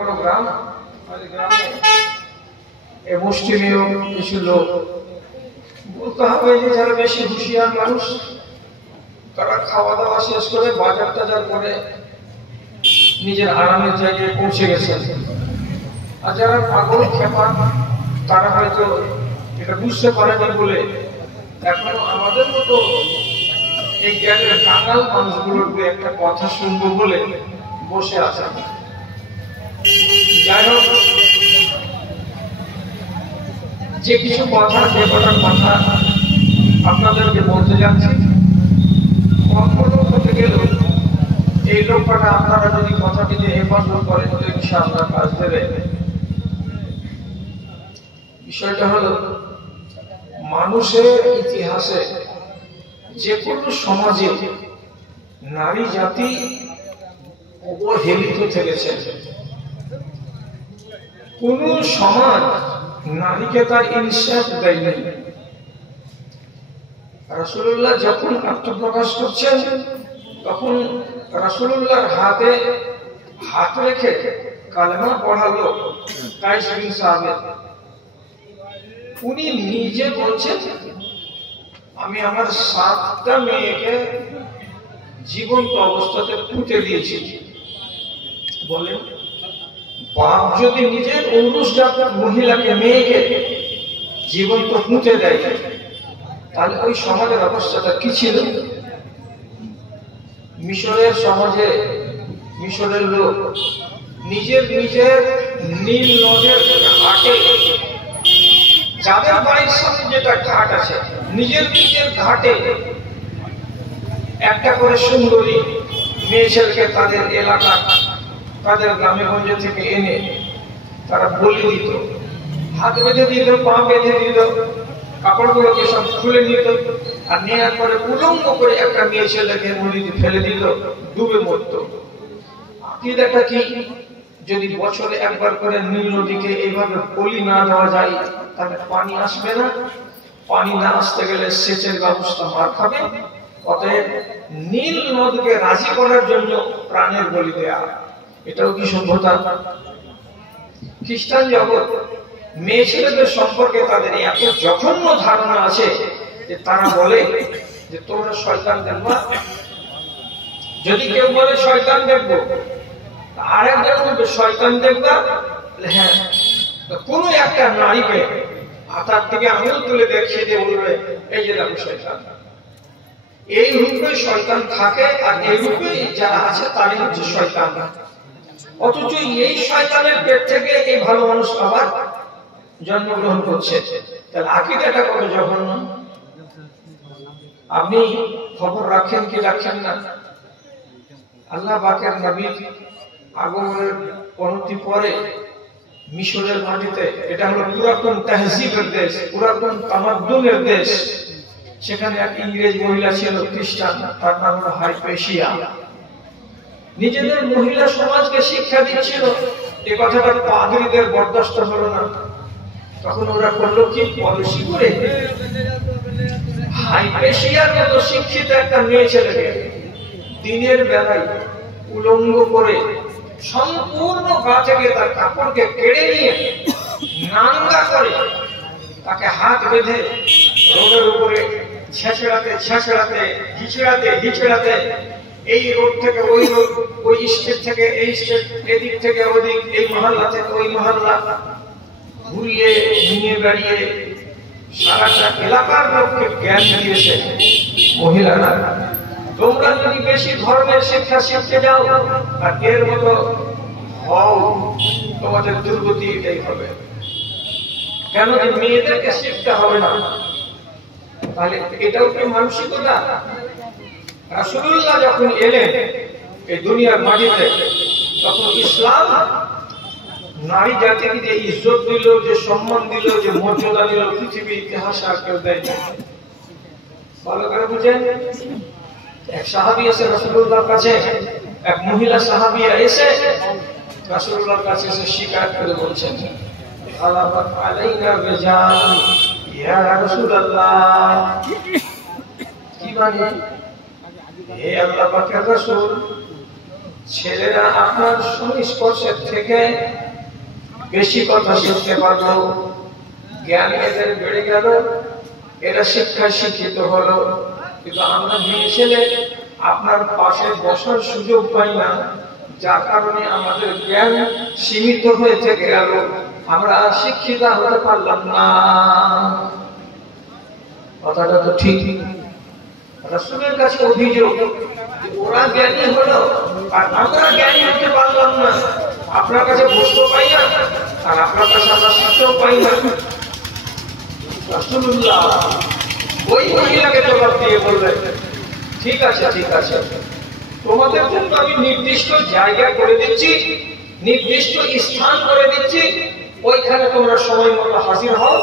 বড় গ্রাম, গ্রামে এ মুষ্টিমেয় কিছু লোক, বলতে হবে যে যারা বেশি হুঁশিয়ার মানুষ, তারা খাওয়া দাওয়া শেষ করে বাজার টাজার করে নিজের আরামের জায়গায় পৌঁছে গেছেন। আর যারা পাগল খেপা, তারা হয়তো এটা বুঝতে পারেনি বলে এখনো আমাদের মতো এই জ্ঞানের কাঙাল মানুষগুলোর একটা কথা শুনবো বলে বসে আছে। যাই হোক, যে কিছু কথা, যে কটার কথা আপনাদেরকে বলতে যাচ্ছি, কখনো হতে গেল এই লোকটা আপনারা যদি কথাটিকে হেফাজত করেন তো ইনশাআল্লাহ কাজ দেবে। বিষয়টা হলো, মানুষের ইতিহাসে যে কোনো সমাজে নারী জাতি অবহেলিত থেকেছে। কোন সমাজ নারীকে তার ইনসাফ দেয়নি। রাসূলুল্লাহ যখন আত্মপ্রকাশ করছেন, তখন রাসূলুল্লাহর হাতে হাত রেখে কালেমা পড়ালো কায়েস বিন সাবিত। উনি নিজে বলছেন, আমি আমার 7টা মেয়েকে জীবন্ত অবস্থাতে পুঁতে দিয়েছি। বলেন, বাপ যদি নিজের ঔরসজাত মহিলাকে, মেয়েকে জীবন্ত পুঁতে দেয়, তাহলে ওই সমাজের অবস্থাটা কি ছিল? মিশরের সমাজে মিশরের লোক নিজের নীল নদের ঘাটে, যাদের বাড়ির সামনে যেটা ঘাট আছে, নিজের ঘাটে একটা করে সুন্দরী মেয়ে ছেলেকে তাদের এলাকা, তাদের গ্রামে গঞ্জে থেকে এনে তারা বলি দিত, হাত বেঁধে দিত, পা বেঁধে দিত, কাপড়গুলোকে সব খুলে নিত, আর নেওয়ার পরে উলঙ্গ করে একটা মেয়ে ছেলেকে নদীতে ফেলে দিত, ডুবে মরত। আকিদাটা কি? যদি বছরে একবার করে নীল নদীকে এইভাবে বলি না দেওয়া যায়, তাহলে পানি আসবে না। পানি না আসতে গেলে সেচের ব্যবস্থা মার খাবে। অতএব নীল নদীকে রাজি করার জন্য প্রাণের বলি দেয়া, এটাও কি সভ্যতা? খ্রিস্টান জগৎ মেয়ে ছেলেদের সম্পর্কে তাদের এত জঘন্য ধারণা আছে যে তারা বলে যে তোমরা শয়তান দেখবা। যদি কেউ বলে শয়তান দেখবো, আর একজন বলবে শয়তান দেখবা, হ্যাঁ, কোন একটা নারীকে হাতার থেকে আঙুল তুলে দেখিয়ে দিয়ে বলবে এই যে দেখো শয়তান। এই রূপে শয়তান থাকে, আর এই রূপে যারা আছে তারই হচ্ছে শয়তান। অথচ এই শয়তানের পেট থেকে এই ভালো মানুষ আবার জন্মগ্রহণ করছে। তাহলে আকীদাটা কত জঘন্য! আপনি খবর রাখেন কি রাখেন না? আল্লাহ পাকের নবীর আগমনের অনতি পরে মিশরের মাটিতে, এটা হলো পুরাতন তাহজিবের দেশ, পুরাতন তামাদ্দুনের দেশ, সেখানে এক ইংরেজ মহিলা ছিল খ্রিস্টান, তার নাম হলো হাইপেশিয়া। নিজেদের মহিলা সমাজকে শিক্ষা দিচ্ছিল, এই কথাটা পাদ্রীদের বরদাস্ত হলো না। তখন ওরা করলো কি, পলিসি করে হাইপেশিয়ার মতো শিক্ষিত একটা মেয়ে ছেলেকে দিনের বেলায় উলঙ্গ করে সম্পূর্ণ গা থেকে তার কাপড়কে কেড়ে নিয়ে নাঙ্গা করে তাকে হাত বেঁধে রোডের উপরে ছেঁচড়াতে ছেঁচড়াতে হিচড়াতে হিচড়াতে, এই রোড থেকে ওই রোড, ওই স্টেট থেকে এই স্টেট, এদিক থেকে ওদিক, এই মহল্লা থেকে ওই মহল্লা ঘুরিয়ে নিয়ে বেরিয়ে সারাটা এলাকার লোককে জ্ঞান দিয়েছে মহিলারা। তোমরা যদি বেশি ধর্মের শিক্ষা শিখতে যাও আর এর মতো হও, তোমাদের দুর্গতি এটাই হবে। কেন যে মেয়েদেরকে শিখতে হবে না? তাহলে এটাও কি মানসিকতা? রাসূলুল্লাহ যখন এলেন এই দুনিয়ার মাটিতে, তখন ইসলাম নারী জাতিকে যে ইজ্জত দিল, যে সম্মান দিল, যে মর্যাদা দিল, পৃথিবীর ইতিহাসে আর কেউ দেয় না। ভালো করে বুঝেন। এক সাহাবী এসে রাসূলুল্লাহর কাছে, এক মহিলা সাহাবিয়া এসে রাসূলুল্লাহর কাছে এসে শিকায়ত করে বলছেন, আলাবাত আলাইনা রিজাল ইয়া রাসূলুল্লাহ। কি মানে? হে আল্লাহ পাকের রাসূল, ছেলেরা আপনার সংস্পর্শের থেকে বেশি কথা শিখতে পারলো, জ্ঞান এদের বেড়ে গেল, এরা শিক্ষায় শিক্ষিত হলো। কিন্তু আমরা মেয়ে ছেলে আপনার পাশে বসার সুযোগ পাই না, যার কারণে আমাদের জ্ঞান সীমিত হয়ে থেকে গেল, আমরা শিক্ষিত হতে পারলাম না। কথাটা তো ঠিক। রাসূলের কাছে অভিযোগ, ওরা জ্ঞানী হলো আর আমরা জ্ঞানী হতে পারলাম না। আপনার কাছে বসতে পাই না আর আপনার কাছে আমরা শিখতেও পাই না। রাসূলুল্লাহ ওই মহিলাকে জবাব দিয়ে বললেন, ঠিক আছে ঠিক আছে, তোমাদের জন্য আমি নির্দিষ্ট জায়গা করে দিচ্ছি, নির্দিষ্ট স্থান করে দিচ্ছি, ওইখানে তোমরা সময় মতো হাজির হও,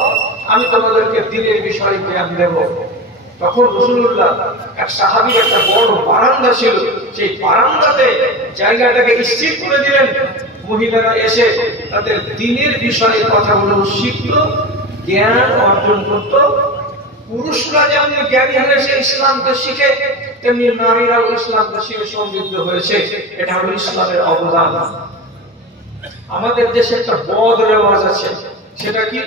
আমি তোমাদেরকে দ্বীনের বিষয়ে জ্ঞান দেব। তখন রাসূলুল্লাহ এক সাহাবীর একটা বড় বারান্দা ছিল, সেই বারান্দাতে জায়গাটাকে স্থির করে দিলেন। মহিলারা এসে তাদের দ্বীনের বিষয়ে কথাগুলো শিখলো, জ্ঞান অর্জন করত। পুরুষরা যেমন জ্ঞানী হয়েছে ইসলামকে শিখে, তেমনি নারীরাও ইসলামকে শিখে সমৃদ্ধ হয়েছে। এটা হলো ইসলামের অবদান। আমাদের দেশে একটা বদ রেওয়াজ আছে, সেটা কি?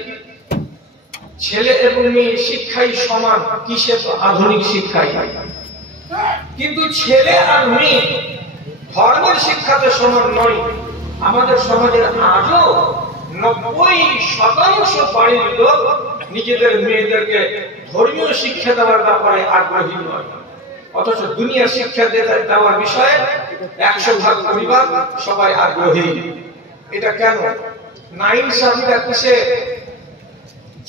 ছেলে এবং মেয়ে শিক্ষাই সমান। কিসে? আধুনিক শিক্ষায়। কিন্তু ছেলে আর মেয়ে ধর্মের শিক্ষাতে সমান নয়। আমাদের সমাজের আজও 90% বাড়ির লোক নিজেদের মেয়েদেরকে ধর্মীয় শিক্ষা দেওয়ার ব্যাপারে আগ্রহী নয়, অথচ দুনিয়ার শিক্ষা দেওয়ার বিষয়ে 100% পরিবার সবাই আগ্রহী। এটা কেন? নাইনসাফিরা কিসে?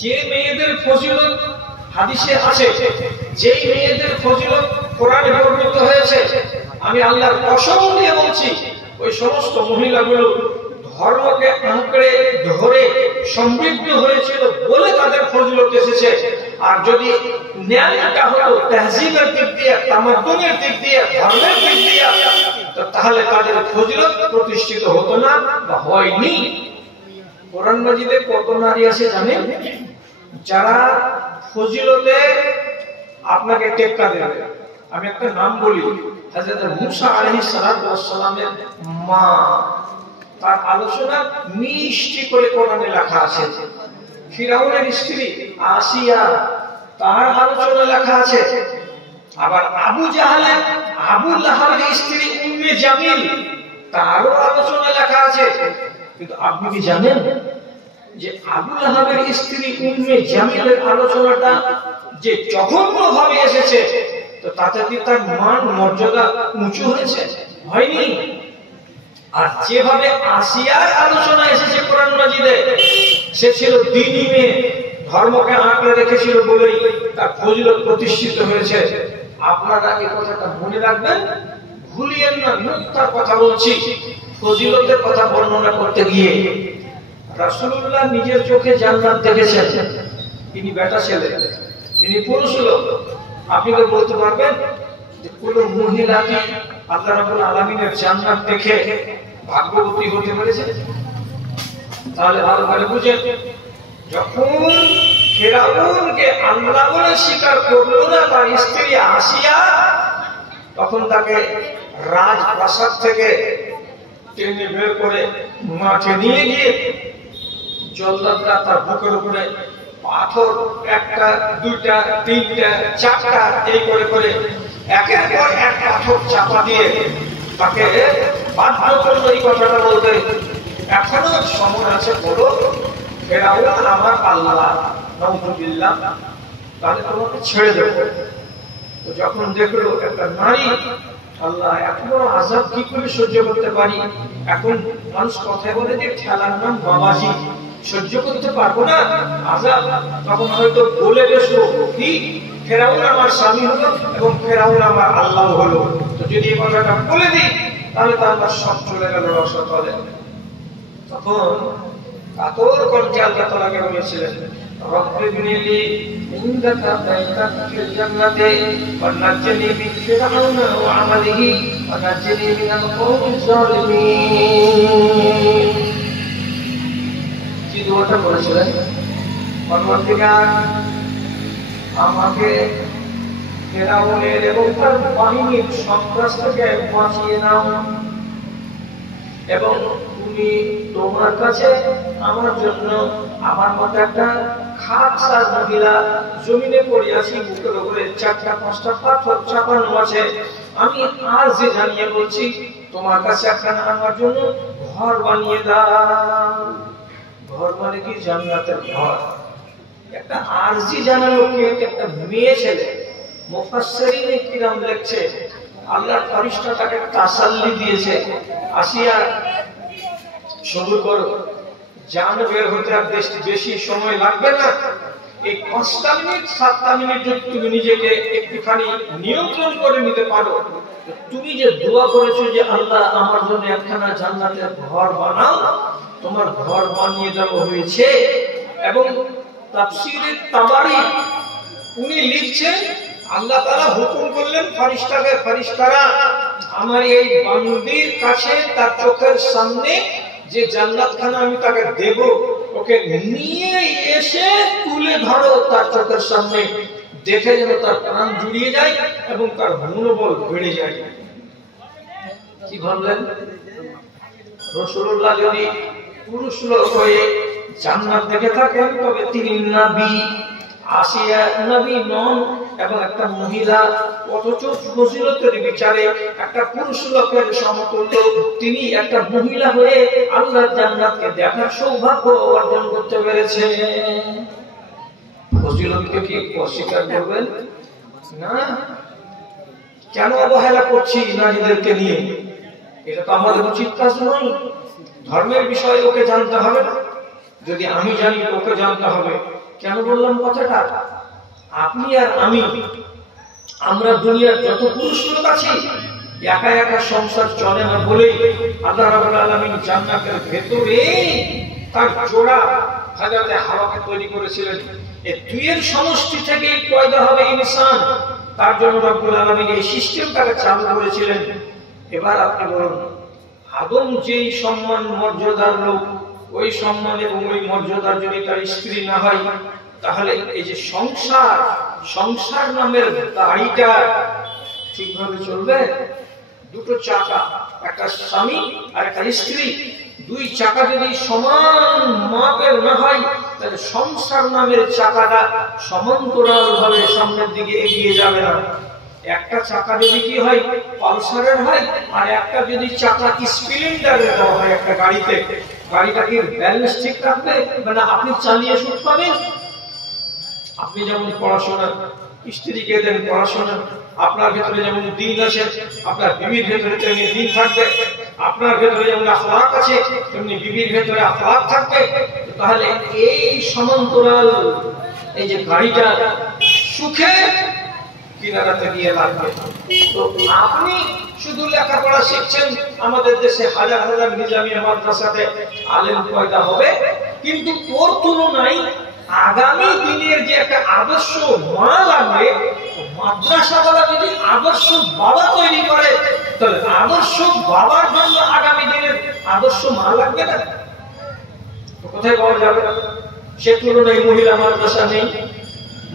যে মেয়েদের ফজিলত হাদিসে আছে, যেই মেয়েদের ফজিলত কোরআনে বর্ণিত হয়েছে, আমি আল্লাহর কসম দিয়ে বলছি, ওই সমস্ত মহিলাগুলো ধর্মকে আঁকড়ে ধরে সমৃদ্ধ হয়েছিল বলে তাদের ফজিলত এসেছে। আর যদি ন্যায়টা হতো তাহজিবের দিক দিয়ে, তামাদ্দুনের দিক দিয়ে, ধর্মের দিক দিয়ে, তাহলে তাদের ফজিলত প্রতিষ্ঠিত হতো না বা হয়নি। কোরআন মাজিদে কত নারী আছে জানেন, যারা ফজিলতে আপনাকে টেক্কা দেবে? আমি একটা নাম বলি, হযরত মুসা আলাইহিস সালামের মা, তার আলোচনা মিষ্টি করে কোরআনে লেখা আছে। ফিরাউনের স্ত্রী আসিয়া, তার আলোচনা লেখা আছে। আবার আবু জাহালের, আবু লাহাবের স্ত্রী উম্মে জামিল, তারও আলোচনা লেখা আছে। কিন্তু আপনি কি জানেন যে আবু লাহাবের স্ত্রী উম্মে জামিলের আলোচনাটা যে জঘন্যভাবে এসেছে, তো তাতে কি তার মান মর্যাদা উঁচু হয়েছে? হয়নি। আর যেভাবে আসিয়ার আলোচনা এসেছে কোরআন মাজিদে, সে ছিল দ্বীনী মেয়ে, ধর্মকে আঁকড়ে রেখেছিল বলেই তার ফজিলত প্রতিষ্ঠিত হয়েছে। আপনারা এই কথাটা মনে রাখবেন, ভুলিয়েন না। মুক্তার কথা বলছি, ফজিলতের কথা বর্ণনা করতে গিয়ে। রাসূলুল্লাহ নিজের চোখে জান্নাত দেখেছেন। তিনি বেটা ছেলে, তিনি পুরুষ লোক। আপনি তো বলতে পারবেন যে কোন মহিলা কি আল্লাহ রাব্বুল আলামিনের জান্নাত দেখে ভাগ্যবতী হতে পেরেছে? তাহলে ভালো করে বুঝেন, যখন ফিরাউনকে আল্লাহ বলে স্বীকার করলো না তার স্ত্রী আসিয়া, তখন তাকে রাজপ্রাসাদ থেকে টেনে বের করে মাঠে নিয়ে গিয়ে জল্লাদরা তার বুকের উপরে পাথর একটা, দুইটা, তিনটা, চারটা, এই করে করে একের পর এক পাথর চাপা দিয়ে তাকে বাধ্য করলো এই কথাটা বলতে। এখনো সময় আছে, বলো ফেরাউন আমার আল্লাহ, নাউযুবিল্লাহ, তাহলে তোমাকে ছেড়ে দেব। তো যখন দেখলো একটা নারী, আল্লাহ এত বড় আযাব কি করে সহ্য করতে পারি? এখন মানুষ কথা বলে যে ঠেলার নাম বাবাজি, সহ্য করতে পারবো না আযাব, তখন হয়তো বলে বসবো কি ফেরাউন আমার স্বামী হলো এবং ফেরাউন আমার আল্লাহ হলো। তো যদি এই কথাটা বলে দিই তাহলে তো আমার সব চলে গেল রসতলে। তখন কাতর কণ্ঠে আল্লাহ তাআলাকে বলেছিলেন, রব্বি ইবনিলি ইনদাকা বাইতান ফিল জান্নাতি ওয়া নাজ্জিনি মিন ফিরআউনা ওয়া আমালিহি ওয়া নাজ্জিনি মিনাল কওমিজ জালিমিন। কি দোয়াটা করেছিলেন? পরবর্তীকার আমাকে ফিরআউনের এবং তার বাহিনীর সন্ত্রাস থেকে বাঁচিয়ে নাও, এবং তুমি তোমার কাছে আমার জন্য আমার মতো একটা খাকসার মহিলা জমিনে পড়ে আছি, বুকের উপরে 4-5টা পাথর চাপানো আছে। আমি আরজি জানিয়ে বলছি তোমার কাছে একটা আমার জন্য ঘর বানিয়ে দাও। ঘর মানে কি? জান্নাতের ঘর। একটা আরজি জানালো কি? একটা মেয়ে ছেলে। মুফাসসিরিনে কিরাম লিখছে আল্লাহর ফেরেশতা তাকে তাসাল্লি দিয়েছে, আসিয়া সবুর করো, জান বের হতে আর বেশি সময় লাগবে না। এই 5টা মিনিট 7টা মিনিট যদি তুমি নিজেকে একটুখানি নিয়ন্ত্রণ করে নিতে পারো, তুমি যে দোয়া করেছো যে আল্লাহ আমার জন্য একখানা জান্নাতের ঘর বানাও, তোমার ঘর বানিয়ে দেওয়া হয়েছে। এবং তাফসীরে তাবারি উনি লিখছেন আল্লাহ তাআলা হুকুম করলেন ফেরেশতাকে, ফেরেশতারা আমার এই বান্দির কাছে তার চোখের সামনে যে জান্নাতখানা আমি তাকে দেব, ওকে নিয়ে এসে তুলে ধরো তার চোখের সামনে, দেখে যেন তার প্রাণ জুড়িয়ে যায় এবং তার মনোবল বেড়ে যায়। কি ভাবলেন? রাসূলুল্লাহ যদি পুরুষ লোক হয়ে জান্নাত দেখে থাকেন তবে তিনি নবী, আসিয়া নবী নন এবং একটা মহিলা, অথচ ফজিলতের বিচারে একটা পুরুষ লোকের সমতুল্য তিনি একটা মহিলা হয়ে আল্লাহর জান্নাতকে দেখার সৌভাগ্য অর্জন করতে পেরেছেন। ফজিলতকে কি অস্বীকার করবেন না? কেন অবহেলা করছি নারীদেরকে নিয়ে? এটা তো আমাদের উচিত কাজ নয়। ধর্মের বিষয়ে ওকে জানতে হবে না? যদি আমি জানি ওকে জানতে হবে। কেন বললাম কথাটা? আপনি আর আমি, আমরা দুনিয়ার যত পুরুষ লোক আছি একা একা সংসার চলে না বলেই আল্লাহ রাব্বুল আলামিন জান্নাতের ভেতরে তার জোড়া হযরতে হাওয়াকে তৈরি করেছিলেন। এই দুইয়ের সমষ্টি থেকে পয়দা হবে ইনসান। তার জন্য রাব্বুল আলামিন এই সিস্টেমটাকে চালু করেছিলেন। এবার আপনি বলুন, আদম যেই সম্মান মর্যাদার লোক, ওই সম্মান এবং ওই মর্যাদার যদি তার স্ত্রী না হয়, তাহলে এই যে সংসার নামের গাড়িটা ঠিকভাবে চলবে? দুটো চাকা, একটা স্বামী আর একটা স্ত্রী, দুই চাকা যদি সমান মাপের না হয় তাহলে সংসার নামের চাকাটা সমান্তরাল ভাবে সামনের দিকে এগিয়ে যাবে না। একটা চাকা যদি কি হয় পালসারের হয়, আর একটা যদি চাকা স্প্লেন্ডারের হয় একটা গাড়িতে, গাড়িটা কি ব্যালেন্স ঠিক রাখবে? মানে আপনি চালিয়ে সুখ পাবেন। আপনি যেমন পড়াশোনা স্ত্রীকে দেন পড়াশোনা, আপনার ভেতরে যেমন দিন আছে আপনার বিবির ভেতরে তেমনি দিন থাকবে, আপনার ভেতরে যেমন আখলাক আছে তেমনি বিবির ভেতরে আখলাক থাকবে। তাহলে এই সমান্তরাল এই যে গাড়িটা সুখে কিনারাতে গিয়ে লাগবে। তো আপনি শুধু লেখাপড়া শিখছেন, আমাদের দেশে হাজার হাজার নিজামিয়া মাদ্রাসাতে আলেম পয়দা হবে, কিন্তু ওর তুলনায় আগামী দিনের যে একটা আদর্শ মা লাগবে, মাদ্রাসাওয়ালা যদি আদর্শ বাবা তৈরি করে তাহলে আদর্শ বাবার জন্য আগামী দিনের আদর্শ মা লাগবে না? কোথায় পাওয়া যাবে? সে তুলনায় মহিলা মাদ্রাসা নেই,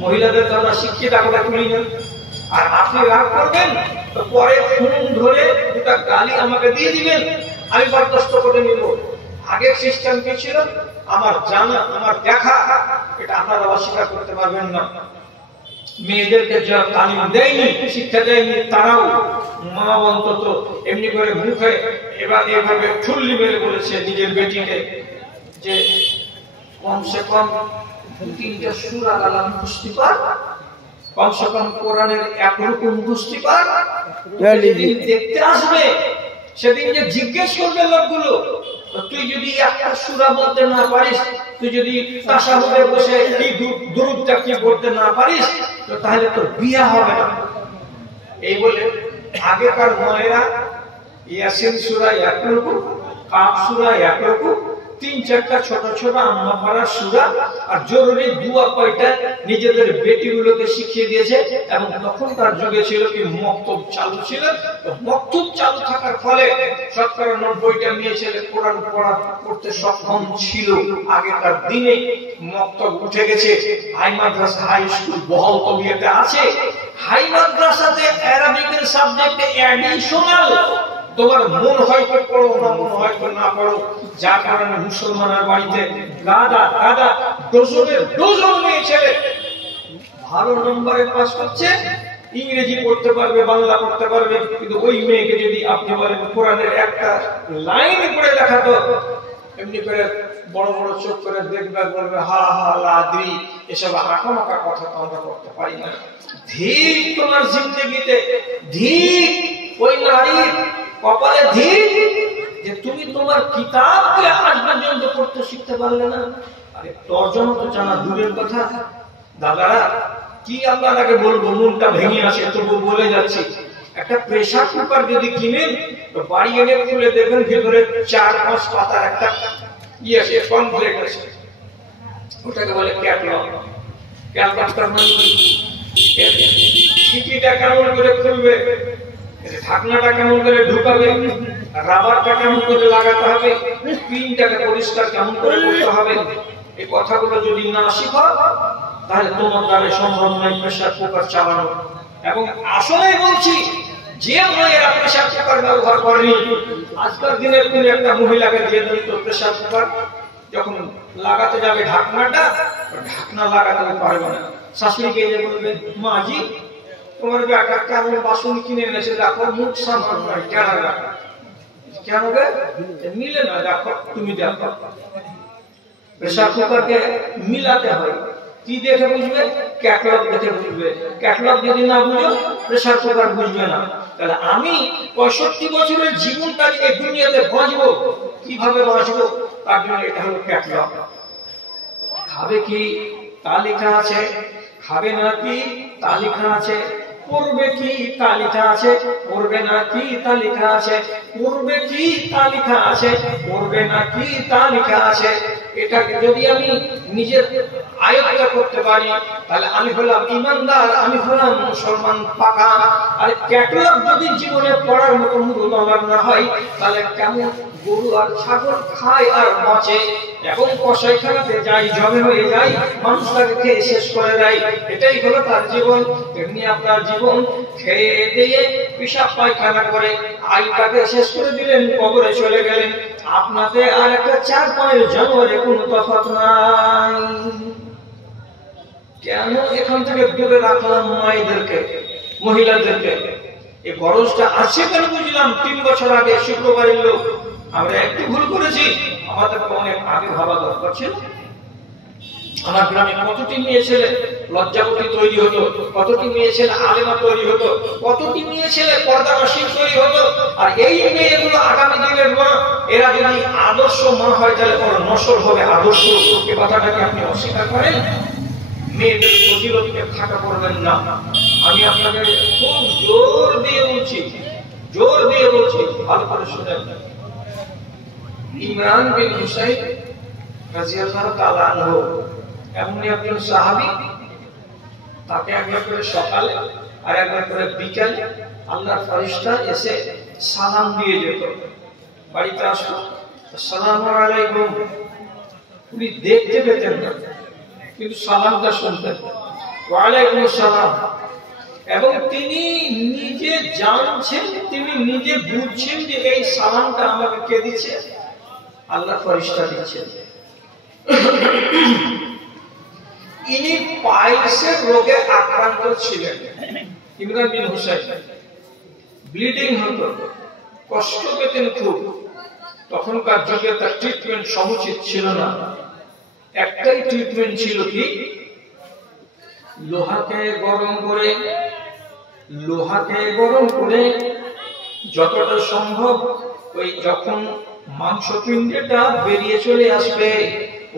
মহিলাদের দ্বারা শিক্ষিত আমরা তুলি না। আর আপনি রাগ করবেন তো পরে ফোন ধরে দুটা গালি আমাকে দিয়ে দিবেন, আমি বরদাস্ত করে নিব। আগের সিস্টেম কি ছিল? আমার জানা, আমার দেখা, এটা আপনারা অস্বীকার করতে পারবেন না। মেয়েদেরকে যারা তালিম দেয়নি, শিক্ষা দেয়নি, তারাও মা অন্তত এমনি করে মুখে এবার এভাবে ঠুল্লি মেরে বলেছে নিজের বেটিকে যে কমসে কম 2-3টা সূরা আলাম মুখস্থ কর, কমসে কম কোরআনের এক রকম মুখস্থ কর। যেদিন দেখতে আসবে সেদিন যে জিজ্ঞেস করবে লোকগুলো, তুই যদি একটা সূরা বলতে না পারিস, তুই যদি তাশাহুদে বসে কি দুরূদটা কি পড়তে না পারিস, তো তাহলে তোর বিয়ে হবে না। এই বলে আগেকার মায়েরা ইয়াসিন সূরা একরকম, কাফ সূরা একরকম, 3-4টা ছোট ছোট আম্মা পাড়ার সূরা আর জরুরি দুয়া কয়টা নিজেদের বেটিগুলোকে শিখিয়ে দিয়েছে। এবং তখনকার যুগে ছিল কি মক্তব চালু ছিল, তো মক্তব চালু থাকার ফলে 90টা মেয়ে ছেলে কোরআন পড়তে সক্ষম ছিল। আগেকার দিনে মক্তব উঠে গেছে, হাই মাদ্রাসা হাই স্কুল বহাল তবিয়তে আছে। হাই মাদ্রাসাতে আরবিকের সাবজেক্টে অ্যাডিশনাল তোমার মন হয়তো পড়ো না, মন হয়তো না পড়ো, যার কারণে মুসলমানের বাড়িতে গাদা গাদা ডজনের ডজন মেয়ে ছেলে ভালো নম্বরে পাস করছে, ইংরেজি পড়তে পারবে, বাংলা পড়তে পারবে, কিন্তু ওই মেয়েকে যদি আপনি বলেন কোরআনের একটা লাইন পড়ে দেখাতো, এমনি করে বড় বড় চোখ করে দেখবে, বলবে হা হা লাদ্রি, এসব আঁকামাকা কথা তো আমরা করতে পারি না। ধীর তোমার জিন্দগিতে, ধীর ওই নারীর কপালে, ধীর যে তুমি তোমার কিতাবকে আজ পর্যন্ত পড়তে শিখতে পারলে না। আরে তর্জমা তো জানা দূরের কথা। দাদারা কি আপনাকে বলবো, মনটা ভেঙে আসে, তবু বলে যাচ্ছি। একটা প্রেসার কুকার যদি কিনেন তো বাড়ি এনে খুলে দেখবেন ভেতরে 4-5 পাতার একটা ইয়ে আছে, কমপ্লিট আছে, ওটাকে বলে ক্যাটালগ। ক্যাটালগটার মানে সিটিটা কেমন করে খুলবে, ঢাকনাটা কেমন করে ঢুকাবে, রাবারটা কেমন করে লাগাতে হবে, পিনটাকে পরিষ্কার কেমন করে করতে হবে, এই কথাগুলো যদি না শিখো তাহলে তোমার দ্বারা সম্ভব নয় প্রেসার কুকার চালানো। এবং আসলে বলছি, যে মেয়েরা প্রেসার কুকার ব্যবহার করেনি, আজকাল দিনের কোন একটা মহিলাকে দিয়ে দিন তো প্রেসার কুকার, যখন লাগাতে যাবে ঢাকনাটা, ঢাকনা লাগাতে পারবে না। শাশুড়িকে যে বলবে মাজি তোমার বেটা কেমন বাসন কিনে এনেছে দেখো, মুখ সামান নয়, কেন রাখা, কেন গে মিলে না, দেখো তুমি দেখো। প্রেসার কুকারকে মিলাতে হয়, কি দেখে বুঝবে? ক্যাটালগ দেখে বুঝবে। ক্যাটালগ যদি না বুঝো প্রেসার কুকার বুঝবে না। তাহলে আমি 65 বছরের জীবনটা এই দুনিয়াতে বাঁচবো, কিভাবে বাঁচবো, তার জন্য এটা হলো ক্যাটালগ। খাবে কি তা লেখা আছে, খাবে না কি তা লেখা আছে, পড়বে কি তা লেখা আছে, পড়বে না কি তা লেখা আছে, পড়বে কি তা লেখা আছে, পড়বে না কি তা লেখা আছে। এটাকে যদি আমি নিজের আয়ত্ত করতে পারি তাহলে আমি হলাম ইমানদার, আমি হলাম মুসলমান পাকা। আর ক্যাটালগ যদি জীবনে পড়ার মতো মূল আমার না হয় তাহলে কেমন গরু আর ছাগল খায় আর বাঁচে, এবং কসাইখানাতে যাই জমে হয়ে যায়, মানুষ তাকে খেয়ে শেষ করে দেয়, এটাই হলো তার জীবন। তেমনি আপনার জীবন খেয়ে দিয়ে পেশাব পায়খানা করে আয়টাকে শেষ করে দিলেন, কবরে চলে গেলেন, আপনাতে আর একটা 4 পায়ের জানোয়ারে কোনো তফাৎ নাই। কেন এখান থেকে দূরে রাখলাম মায়েদেরকে, মহিলাদেরকে? এই গরজটা আছে কেন বুঝলাম 3 বছর আগে শুক্রবারের লোক আমরা একটু ভুল করেছি, আমাদেরকে অনেক আগে ভাবা দরকার ছিল। আমার গ্রামে কতটি মেয়ে ছেলে লজ্জাবতী তৈরি হতো, কতটি মেয়ে ছেলে আলেমা তৈরি হতো, কতটি মেয়ে ছেলে পর্দাবাসী তৈরি হতো। আর এই মেয়েগুলো আগামী দিনের মা, এরা যদি আদর্শ মা হয় তাহলে বড় নসল হবে আদর্শ। এই কথাটাকে আপনি অস্বীকার করেন? মেয়েদের ফজিলতকে খাটো করবেন না। আমি আপনাকে খুব জোর দিয়ে বলছি, জোর দিয়ে বলছি, ভালো করে শুনেন। ইমরান বিন হুসাইন রাদিয়াল্লাহু তাআলা আনহু এমনই একজন সাহাবী, তাকে একবার করে সকালে আর একবার করে বিকালে আল্লাহর ফেরেশতা এসে সালাম দিয়ে যেত। বাড়িতে আসতো, আসসালামু আলাইকুম, উনি দেখতে পেতেন না কিন্তু সালামটা শুনতেন, ওয়া আলাইকুম আসসালাম। এবং তিনি নিজে জানছেন, তিনি নিজে বুঝছেন যে এই সালামটা আমাকে কে দিচ্ছে? আল্লাহ ফেরেশতা দিচ্ছেন। ইনি পাইলসের রোগে আক্রান্ত ছিলেন, ইমরান বিন হুসাইন। ব্লিডিং হতো, কষ্ট পেতেন খুব। তখনকার যুগে তার ট্রিটমেন্ট সমুচিত ছিল না। একটাই ট্রিটমেন্ট ছিল কি, লোহাকে গরম করে যতটা সম্ভব ওই যখন মাংসপিণ্ডটা বেরিয়ে চলে আসবে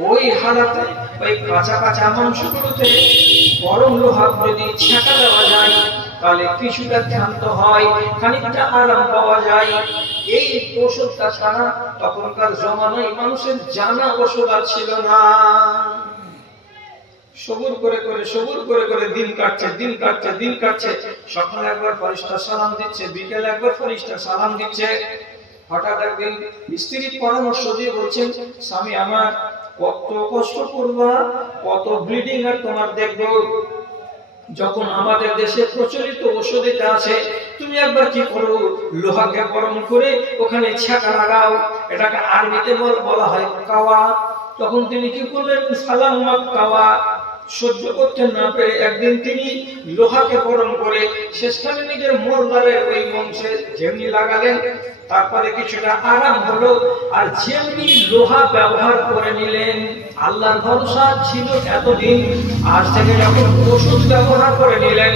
ওই হারাতে ওই কাঁচা কাঁচা মাংসগুলোতে গরম লোহা যদি ছেঁকা দেওয়া যায় তাহলে কিছুটা ক্ষান্ত হয়, খানিকটা আরাম পাওয়া যায়। এই ওষুধটা ছাড়া তখনকার জমানায় মানুষের জানা ওষুধ আর ছিল না। সবুর করে করে দিন কাটছে। সকালে একবার ফেরেশতা সালাম দিচ্ছে, বিকেলে একবার ফেরেশতা সালাম দিচ্ছে। হঠাৎ একদিন স্ত্রী পরামর্শ দিয়ে বলছেন, স্বামী আমার, কত কষ্ট করবা, কত ব্লিডিং আর তোমার দেখবো, যখন আমাদের দেশে প্রচলিত ওষুধ এটা আছে, তুমি একবার কি করো, লোহাকে গরম করে ওখানে ছ্যাঁকা লাগাও, এটাকে আরবিতে বলা হয় কাওয়া। তখন তিনি কি করলেন, সালামাত কাওয়া, সহ্য করতে না পেরে একদিন তিনি লোহাকে গরম করে শেষখানে নিজের মোলদারের ওই অংশে যেমনি লাগালেন, তারপরে কিছুটা আরাম হলো। আর যেমনি লোহা ব্যবহার করে নিলেন, আল্লাহর ভরসা ছিল এতদিন, আজ থেকে যখন ওষুধ ব্যবহার করে নিলেন,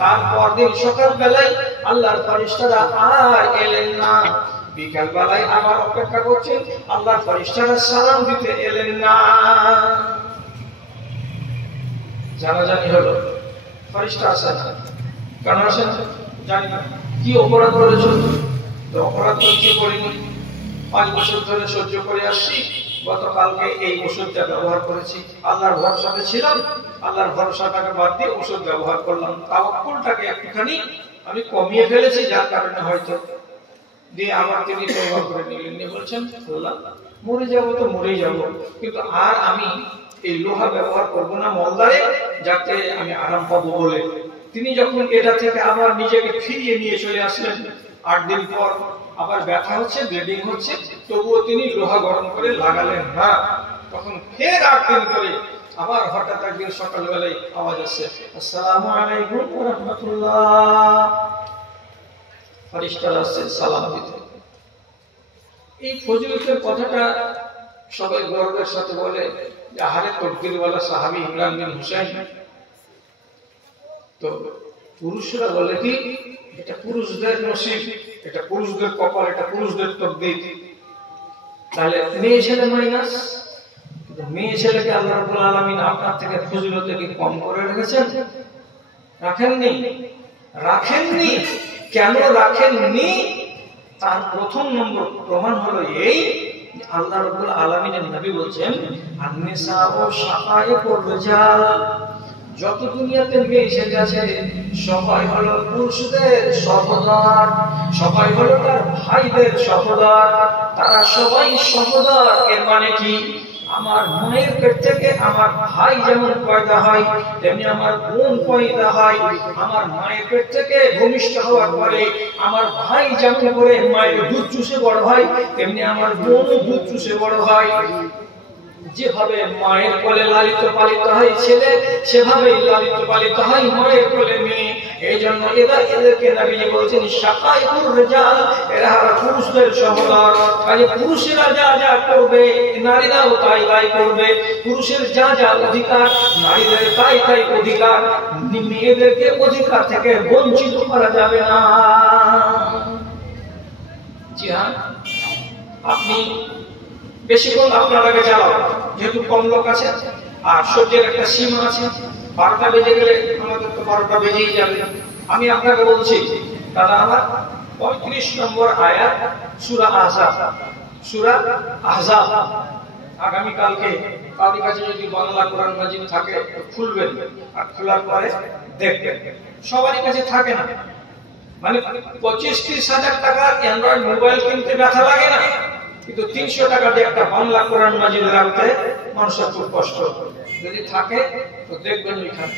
তারপর দিন সকাল বেলায় আল্লাহর ফেরেশতারা আর এলেন না, বিকাল বেলায় আবার অপেক্ষা করছেন, আল্লাহর ফেরেশতারা সালাম দিতে এলেন না। জানাজানি হলো, ফেরেশতা আসেন না, কেন আসেন জানি না। কি অপরাধ করেছ? তো অপরাধ করছি করিনি, 5 বছর ধরে সহ্য করে আসছি, গতকালকে এই ওষুধটা ব্যবহার করেছি, আল্লাহর ভরসাতে ছিলাম, আল্লাহর ভরসাটাকে বাদ দিয়ে ওষুধ ব্যবহার করলাম, তাওয়াক্কুলটাকে একটুখানি আমি কমিয়ে ফেলেছি, যার কারণে হয়তো। দিয়ে আবার তিনি তওবা করে নিলেন, নিয়ে বলছেন আল্লাহ মরে যাবো তো মরেই যাবো, কিন্তু আর আমি এই লোহা ব্যবহার করবো না মলদারে, যাতে আমি আরাম পাবো বলে। তিনি যখন এটা থেকে আবার নিজেকে ফিরিয়ে নিয়ে চলে আসলেন, 8 দিন পর আবার ব্যথা হচ্ছে, ব্লিডিং হচ্ছে, তবুও তিনি লোহা গরম করে লাগালেন না। তখন ফের 8 দিন করে আবার হঠাৎ একদিন সকালবেলায় আওয়াজ আসছে, আসসালামু আলাইকুম ওয়া রাহমাতুল্লাহ। ফেরেশতারা আসছে সালাম দিতে। এই ফজিলতের কথাটা সবাই গর্বের সাথে বলে যে আহারে তকদিরওয়ালা সাহাবী ইমরান বিন হুসাইন। তো পুরুষরা বলে কি এটা পুরুষদের নসিব, এটা পুরুষদের কপাল, এটা পুরুষদের তকদির। তাহলে মেয়ে ছেলে মাইনাস, মেয়ে ছেলেকে আল্লাহ রাব্বুল আলামিন আপনার থেকে ফজিলতে কি কম করে রেখেছেন? রাখেননি, রাখেননি। কেন রাখেননি? তার প্রথম নম্বর প্রমাণ হলো এই, আল্লাহ রাব্বুল আলামিনের নবী বলছেন আন-নিসাউ শাকায়েকুর রিজাল, যত দুনিয়াতে মেয়ে ছেলে আছে সবাই হলো পুরুষদের সহোদর, সবাই হলো তার ভাইদের সহোদর, তারা সবাই সহোদর। এর মানে কি? আমার মায়ের পেট থেকে আমার ভাই যেমন পয়দা হয়, তেমনি আমার বোন পয়দা হয়। আমার মায়ের পেট থেকে ভূমিষ্ঠ হওয়ার পরে আমার ভাই যেমন করে মায়ের দুধ চুষে বড় হয়, তেমনি আমার বোন দুধ চুষে বড় হয়। যেভাবে মায়ের কোলে লালিত পালিত হয় ছেলে, সেভাবেই লালিত পালিত হয় মায়ের কোলে মেয়ে। এই জন্য এদেরকে নবীজি বলছেন শাকায়েকুর রিজাল, এরা হলো পুরুষদের সহোদর। কাজে পুরুষেরা যা যা করবে নারীরাও তাই তাই করবে, পুরুষের যা যা অধিকার নারীদের তাই তাই অধিকার। মেয়েদেরকে অধিকার থেকে বঞ্চিত করা যাবে না। জি হ্যাঁ, আপনি বেশিক্ষণ আপনার আগে চালাও, যেহেতু কম লোক আছে আর সহ্যের একটা সীমা আছে। 12টা বেজে গেলে আমাদের তো 12টা বেজেই যাবে। আমি আপনাকে বলছি দাদা, আমার 35 নম্বর আয়াত সূরা আহজাব, সূরা আহজাব। আগামীকালকে কারোর কাছে যদি বাংলা কোরআন মাজিদ থাকে তো খুলবেন, আর খোলার পরে দেখবেন। সবারই কাছে থাকে না, মানে 25-30 হাজার টাকার অ্যান্ড্রয়েড মোবাইল কিনতে ব্যথা লাগে না, কিন্তু 300 টাকা দিয়ে একটা বাংলা কোরআন মাজিদ রাখতে মানুষের খুব কষ্ট। যদি থাকে তো দেখবেন ওইখানে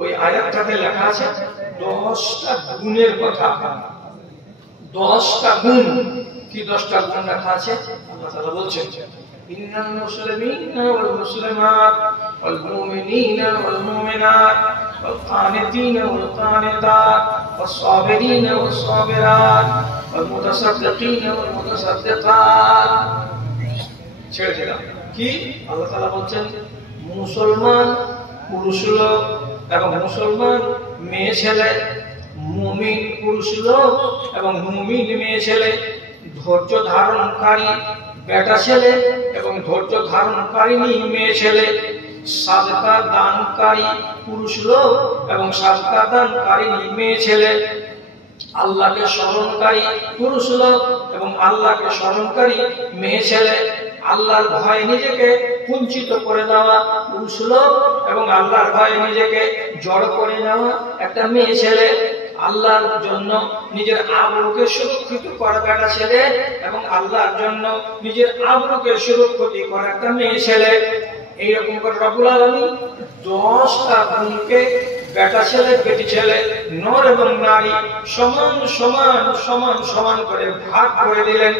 ওই আয়াতটাতে লেখা আছে 10টা গুণের কথা। 10টা গুণ, কি 10টা গুণ লেখা আছে? আল্লাহ তাআলা বলছেন ইন্নাল মুসলিমিনা ওয়াল মুসলিমাত ওয়াল মুমিনিনা ওয়াল মুমিনাত ওয়াল কানিতিনা ওয়াল কানিতাত ওয়াস সাবিরিনা ওয়াস সাবিরাত ওয়াল মুতাসাদ্দিকিনা ওয়াল মুতাসাদ্দিকাত। ছেড়ে দিলাম। কি আল্লাহ তাআলা বলছেন? মুসলমান পুরুষ লোক এবং মুসলমান মেয়ে ছেলে, মুমিন পুরুষ লোক এবং মুমিন মেয়ে ছেলে, ধৈর্য ধারণকারী বেটা ছেলে এবং ধৈর্য ধারণকারিণী মেয়ে ছেলে, সাদকা দানকারী পুরুষ লোক এবং সাদকা দানকারিণী মেয়ে ছেলে, আল্লাহকে স্মরণকারী পুরুষ লোক এবং আল্লাহকে স্মরণকারী মেয়ে ছেলে, আল্লাহর ভয়ে নিজেকে কুঞ্চিত করে দেওয়া পুরুষ লোক এবং আল্লাহর ভয়ে নিজেকে জড় করে নেওয়া একটা মেয়ে ছেলে, আল্লাহর জন্য নিজের আবরুকে সুরক্ষিত করা একটা ছেলে এবং আল্লাহর জন্য নিজের আবরুকে সুরক্ষিত করা একটা মেয়ে ছেলে। এইরকম করে রব্বুল আলামিন 10টা গুণকে বেটা ছেলে বেটি ছেলে নর এবং নারী সমান সমান সমান সমান করে ভাগ করে দিলেন।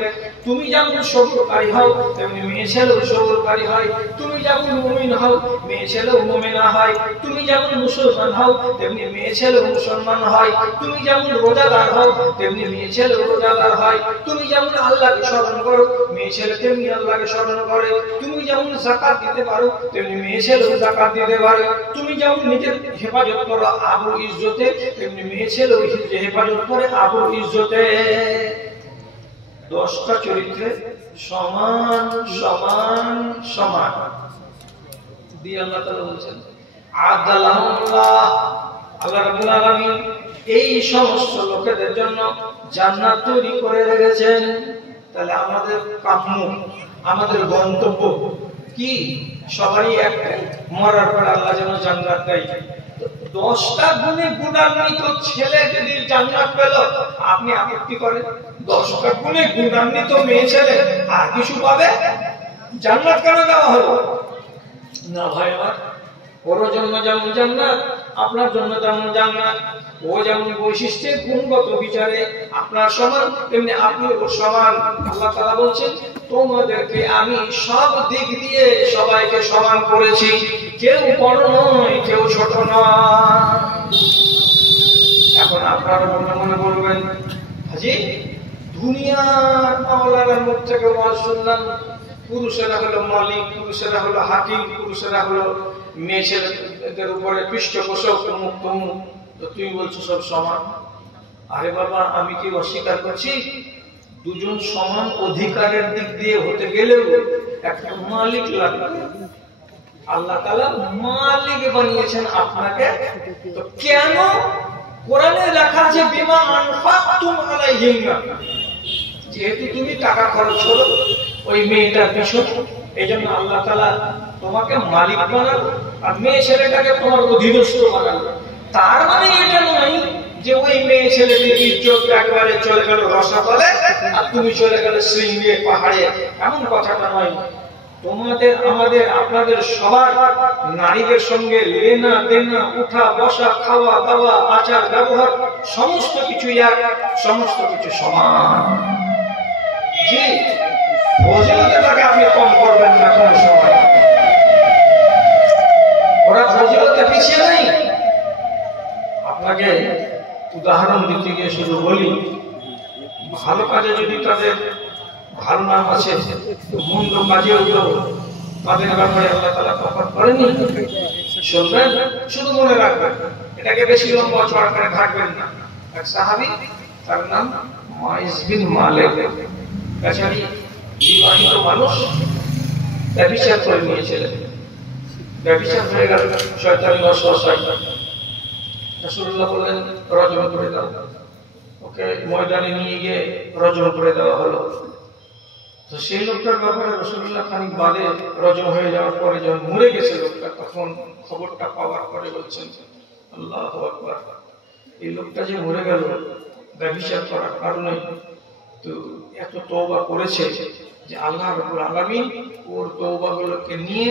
তুমি যেমন সবরকারী হও তেমনি মেয়ে ছেলেও সবরকারী হয়, তুমি যেমন মুমিন হও মেয়ে ছেলেও মুমিনা হয়, তুমি যেমন মুসলমান হও তেমনি মেয়ে ছেলেও মুসলমান হয়, তুমি যেমন রোজাদার হও তেমনি মেয়ে ছেলেও রোজাদার হয়, তুমি যেমন আল্লাহকে স্মরণ করো মেয়ে ছেলে তেমনি আল্লাহকে স্মরণ করে, তুমি যেমন যাকাত দিতে পারো তেমনি মেয়ে ছেলেও যাকাত দিতে পারে, তুমি যেমন নিজের হেফাজত করো আবরু ইজ্জতে তেমনি মেয়ে ছেলেও হেফাজত করে আবরু ইজ্জতে। 10টা চরিত্রে সমান সমান সমান দিয়ে আল্লাহ তাআলা বলেছেন আদাল্লাহুল্লাহ, আল্লাহ রাব্বুল আলামিন এই সমস্ত লোকেদের জন্য জান্নাত তৈরি করে রেখেছেন। তাহলে আমাদের কাম্য, আমাদের গন্তব্য কি? সবারই একটাই, মরার পর আল্লাহ যেন জান্নাত দেয়। 10টা গুণে গুণান্বিত ছেলে যদি জান্নাত পেল, আপনি আপত্তি করেন? 10টা গুণে গুণান্বিত মেয়ে ছেলে আর কিছু পাবে? জান্নাত কেন দেওয়া হলো না? ভাই আমার, ওর জন্য যেমন জান্নাত, আপনার জন্য তেমন জান্নাত। ও যেমন বৈশিষ্ট্যে গুণগত বিচারে আপনার সমান, তেমনি আপনি ওর সমান। আল্লাহ তাআলা বলছেন তোমাদেরকে আমি সব দিক দিয়ে সবাইকে সমান করেছি, কেউ বড় নয় কেউ ছোট নয়। এখন আপনারা মনে মনে বলবেন, হাজি দুনিয়ার মাওলানার মুখ থেকে ওয়াজ শুনলাম, পুরুষেরা হলো মালিক, পুরুষেরা হলো হাকিম, পুরুষেরা হলো মেয়ে ছেলেদের উপরে পৃষ্ঠপোষক, অমুক তমুক, তো তুমি বলছো সব সমান। আরে বাবা, আমি কি অস্বীকার করছি? দুজন সমান অধিকারের দিক দিয়ে হতে গেলেও একটা মালিক লাগবে। আল্লাহ তাআলা মালিক বানিয়েছেন আপনাকে। তো কেন? কোরআনে লেখা আছে বিমা আনফাকতুম আলাইহিন্না, যেহেতু তুমি টাকা খরচ করো ওই মেয়েটার পিছনে, এইজন্য আল্লাহ তাআলা তোমাকে মালিক বানালো আর মেয়ে ছেলেটাকে তোমার অধীনস্থ বানালো। তার মানে এটা নয় যে ওই মেয়ে ছেলেটির ইজ্জত একবারে চলে গেল রসাতলে আর তুমি চলে গেলে শৃঙ্গে পাহাড়ে, এমন কথাটা নয়। তোমাদের, আমাদের, আপনাদের সবার নারীদের সঙ্গে লেনা দেনা, উঠা বসা, খাওয়া দাওয়া, আচার ব্যবহার সমস্ত কিছু এক, সমস্ত কিছু সমান। জি, ফজিলতটাকে আপনি কম করবেন না কোনো সময়। ওরা ফজিলতে পিছিয়ে নেই। আপনাকে উদাহরণ দিতে গিয়ে শুধু বলি, ভালো কাজে যদি তাদের ভালো নাম আছে, মন্দ কাজেও তো তাদের ব্যাপারে আল্লাহ তাআলা তফাৎ করেনি। শুনবেন, শুধু মনে রাখবেন, এটাকে বেশি লম্বা চড়া করে থাকবেন না। এক সাহাবী, তার নাম মাইস বিন মালিক, বেচারি বিবাহিত মানুষ, ব্যভিচার করে নিয়েছিলেন। ব্যভিচার হয়ে গেল 47 বছর। রাসূলুল্লাহ বললেন রজম করে দাও। ওকে ময়দানে নিয়ে গিয়ে রজম করে দেওয়া হলো। তো সেই লোকটার ব্যাপারে রাসূলুল্লাহ খানিক বাদে রজম হয়ে যাওয়ার পরে যখন মরে গেছে লোকটা, তখন খবরটা পাওয়ার পরে বলছেন আল্লাহু আকবার, এই লোকটা যে মরে গেল ব্যভিচার করার কারণে, তো এত তওবা করেছে যে আল্লাহ রাব্বুল আলামিন ওর তওবাগুলোকে নিয়ে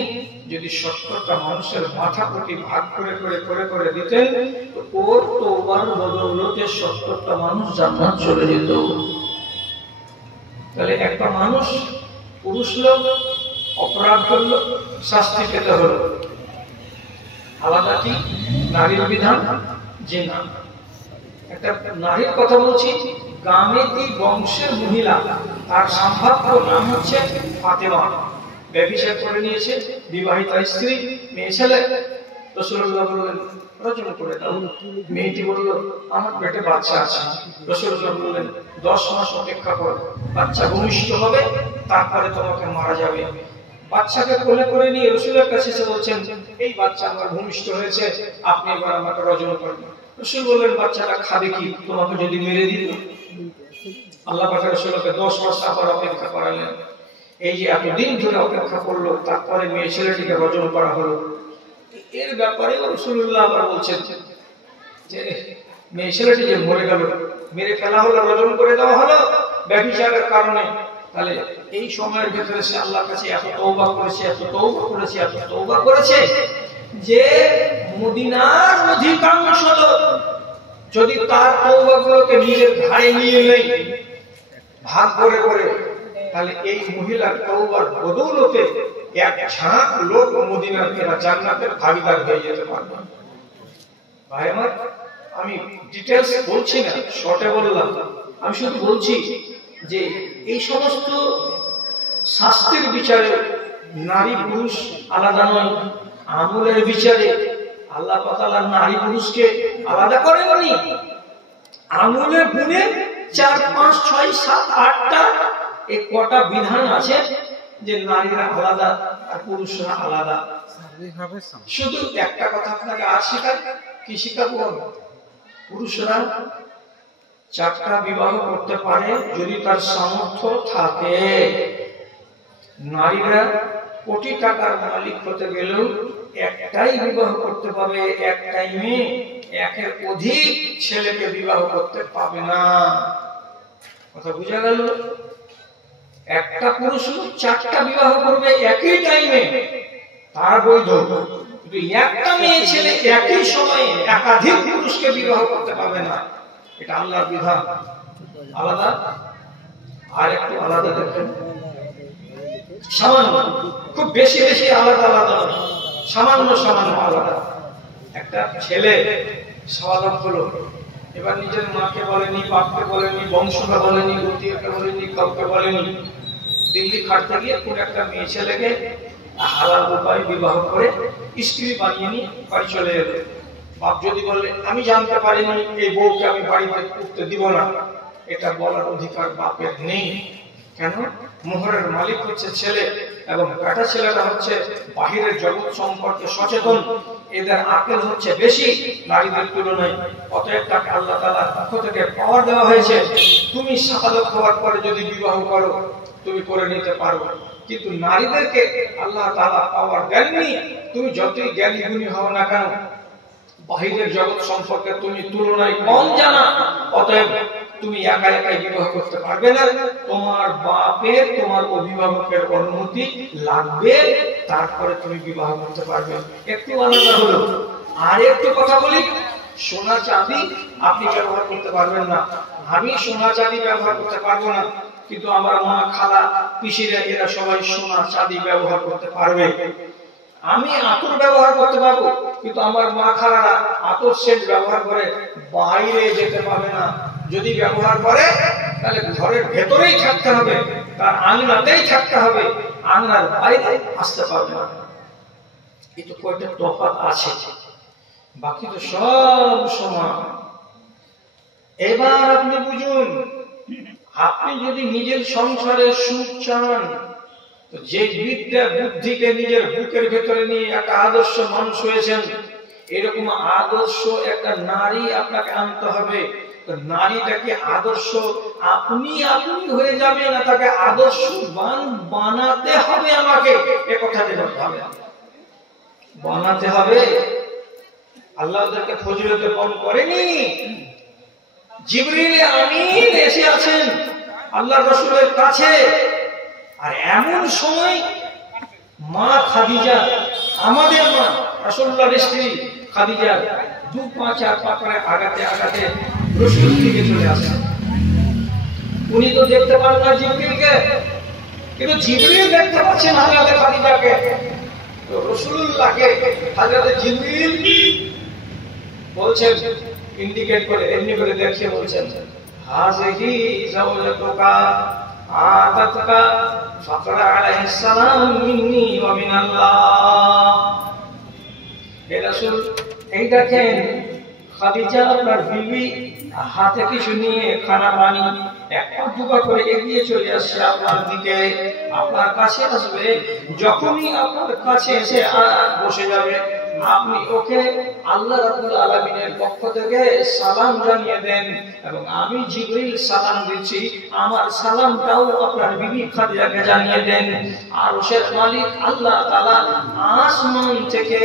যদি 70টা মানুষের মাথা প্রতি ভাগ করে করে করে করে দিতেন, তো ওর তওবার বদৌলতে 70টা মানুষ জান্নাত চলে যেত। তাহলে একটা মানুষ, পুরুষ লোক অপরাধ করলো, শাস্তি পেতে হলো। আলাদা কি নারীর বিধান? যে না, একটা নারীর কথা বলছি, গামেতি বংশের মহিলা, তার সম্ভাব্য নাম হচ্ছে ফাতেমা। ব্যভিচার করে নিয়েছে, বিবাহিত স্ত্রী, মেয়ে ছেলে। রাসূলুল্লাহ বললেন রজম করে দাও। মেয়েটি বলল আমার পেটে বাচ্চা আছে। রাসূলুল্লাহ বললেন 10 মাস অপেক্ষা করো, বাচ্চা ভূমিষ্ঠ হবে, তারপরে তোমাকে মারা যাবে। বাচ্চাকে কোলে করে নিয়ে রাসূলের কাছে এসে বলছেন এই বাচ্চা আমার ভূমিষ্ঠ হয়েছে, আপনি এবার আমাকে রজম করুন। রাসূল বললেন বাচ্চাটা খাবে কি? তোমাকে যদি মেরে দিত? আল্লাহ পাক রাসূলকে 10 মাস আবার অপেক্ষা করালেন। এই যে এতদিন ধরে অপেক্ষা করলো, তারপরে মেয়ে ছেলেটিকে রজম করা হলো। এর ব্যাপারে রাসূলুল্লাহ আবার বলছেন যে মেয়ে ছেলেটি যে মরে গেল, মেরে ফেলা হলো, রজম করে দেওয়া হলো ব্যভিচারের কারণে। তাহলে এই সময়ের ভিতরে সে আল্লাহর কাছে এত তওবা করেছে, এত তওবা করেছে, এত তওবা করেছে, যে মদিনার অধিকাংশ লোক যদি তার তওবাগুলোকে নিজের ঘাড়ে নিয়ে নেয় ভাগ করে করে, তাহলে এই মহিলার তওবার বদৌলতে এক ঝাঁক লোক মদিনার কিংবা জান্নাতের ভাগীদার হয়ে যেতে পারবে। ভাই আমার, আমি ডিটেইলস বলছি না, শর্টে বললাম। আমি শুধু বলছি যে এই সমস্ত শাস্তির বিচারে নারী পুরুষ আলাদা নয়, আমলের বিচারে আল্লাহ তাআলা নারী পুরুষকে আলাদা করেননি। আমলের গুণে 4, 5, 6, 7, 8টা এই কটা বিধান আছে যে নারীরা আলাদা আর পুরুষরা আলাদা। শুধু একটা কথা আপনাকে আর শিখাই, কি শিখাবো? পুরুষরা 4টা বিবাহ করতে পারে যদি তার সামর্থ্য থাকে। নারীরা কোটি টাকার মালিক হতে গেলেও একটাই বিবাহ করতে পারবে, এক টাইমে একের অধিক ছেলেকে বিবাহ করতে পাবে না। কথা বুঝা গেল? একটা পুরুষ 4টা বিবাহ করবে একই টাইমে, তার বৈধ। কিন্তু একটা মেয়ে ছেলে একই সময়ে একাধিক পুরুষকে বিবাহ করতে পারবে না। এটা আল্লাহর বিধান। আলাদা আর একটু আলাদা দেখেন, সামান্য, খুব বেশি বেশি আলাদা আলাদা, সামান্য সামান্য আলাদা। একটা ছেলে সাবালক হলো, এবার নিজের মাকে বলেনি, বাপকে বলেনি, বংশকে বলেনি, গোত্রীয়কে বলেনি, কাউকে বলেনি, দিল্লি খাটতে গিয়ে কোন একটা মেয়ে ছেলেকে হালাল উপায়ে বিবাহ করে স্ত্রী বানিয়ে নিয়ে বাড়ি চলে এলো। বাপ যদি বলে আমি জানতে পারিনি, এই বউকে আমি বাড়িতে উঠতে দিব না, এটা বলার অধিকার বাপের নেই। কেন? মোহরের মালিক হচ্ছে ছেলে এবং বেটা ছেলেটা হচ্ছে বাহিরের জগৎ সম্পর্কে সচেতন, এদের আকল হচ্ছে বেশি নারীদের তুলনায়। অতএব তাকে আল্লাহ তাআলার পক্ষ থেকে পাওয়ার দেওয়া হয়েছে, তুমি সাবালক হওয়ার পরে যদি বিবাহ করো তুমি করে নিতে পারো। কিন্তু নারীদেরকে আল্লাহ তাআলা পাওয়ার দেননি। তুমি যতই জ্ঞানী গুণী হও না কেন, বাহিরের জগৎ সম্পর্কে তুমি তুলনায় কম জানা, অতএব তুমি একা একাই বিবাহ করতে পারবে না। তোমার বাপের, তোমার অভিভাবকের অনুমতি লাগবে, তারপরে তুমি বিবাহ করতে পারবে। একটু আলাদা হলো। আর একটু কথা বলি, সোনা চাঁদি আপনি ব্যবহার করতে পারবেন না, আমি সোনা চাঁদি ব্যবহার করতে পারবো না, কিন্তু আমার মা, খালা, পিসিরা এরা সবাই সোনা চাঁদি ব্যবহার করতে পারবে। আমি আতর ব্যবহার করতে পারবো, কিন্তু আমার মা খালারা আতর সেন্ট ব্যবহার করে বাইরে যেতে পারবে না। যদি ব্যবহার করে তাহলে ঘরের ভেতরেই থাকতে হবে, তার আঙিনাতেই থাকতে হবে, আঙিনার বাইরে আসতে পারবে না। এটা কয়টা তফাৎ আছে, বাকি তো সব সমান। এবার আপনি বুঝুন, আপনি যদি নিজের সংসারে সুখ চান, তো যে বিদ্যা বুদ্ধিকে নিজের বুকের ভেতরে নিয়ে একটা আদর্শ মানুষ হয়েছেন, এরকম আদর্শ একটা নারী আপনাকে আনতে হবে। তো নারীটাকে আদর্শ আপনি হয়ে যাবে না, তাকে আদর্শবান বানাতে হবে। আমাকে এ কথা যেটা ভাবে বানাতে হবে। আল্লাহ ওদেরকে ফজিলতে কম করেনি। জিবরিল আমিন এসে আছেন আল্লাহর রাসূলের কাছে, আর এমন সময় মা খাদিজা, আমাদের মা রাসূলুল্লাহর স্ত্রী খাদিজা 2 পা 4 পা করে আগাতে আগাতে রাসূল দিকে চলে আসেন। উনি তো দেখতে পান না জিবরিলকে, কিন্তু জিবরিল দেখতে পাচ্ছেন হযরত খাদিজাকে। তো রাসূলুল্লাহকে হযরত জিবরিল বলছেন, ইন্ডিকেট করে, এমনি করে দেখিয়ে বলছেন, হাযিহি যাওজাতুকা আতাতকা ফাকরা আলাইহিস সালাম মিন্নি ওয়া মিনাল্লাহ। হে রাসূল, এই দেখেন খাদিজা আপনার বিবি হাতে কিছু নিয়ে খানা পানি একটা দুটো করে এগিয়ে চলে আসছে আপনার দিকে, আপনার কাছে আসবে। যখনই আপনার কাছে এসে বসে যাবে, আপনি ওকে আল্লাহ রাব্বুল আলামিনের পক্ষ থেকে সালাম জানিয়ে দেন, এবং আমি জিবরিল সালাম দিচ্ছি, আমার সালামটাও আপনার বিবি খাদিজাকে জানিয়ে দেন। আর ওসের মালিক আল্লাহ তাআলা আসমান থেকে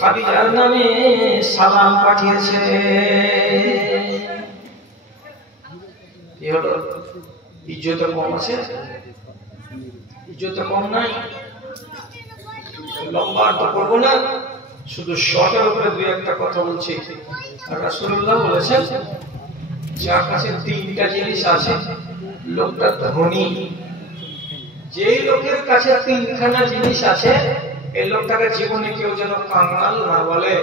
খাদিজার নামে সালাম পাঠিয়েছে। এই হলো ইজ্জত কম আছে, ইজ্জত কম নাই। লম্বা তো করবো না, শুধু শর্টের উপরে দুই একটা কথা বলছি। রাসূলুল্লাহ বলেছেন, যার কাছে তিনটা জিনিস আছে লোকটা ধনী। যেই লোকের কাছে তিনখানা জিনিস আছে এই লোকটাকে জীবনে কেউ যেন কাঙ্গাল না বলে।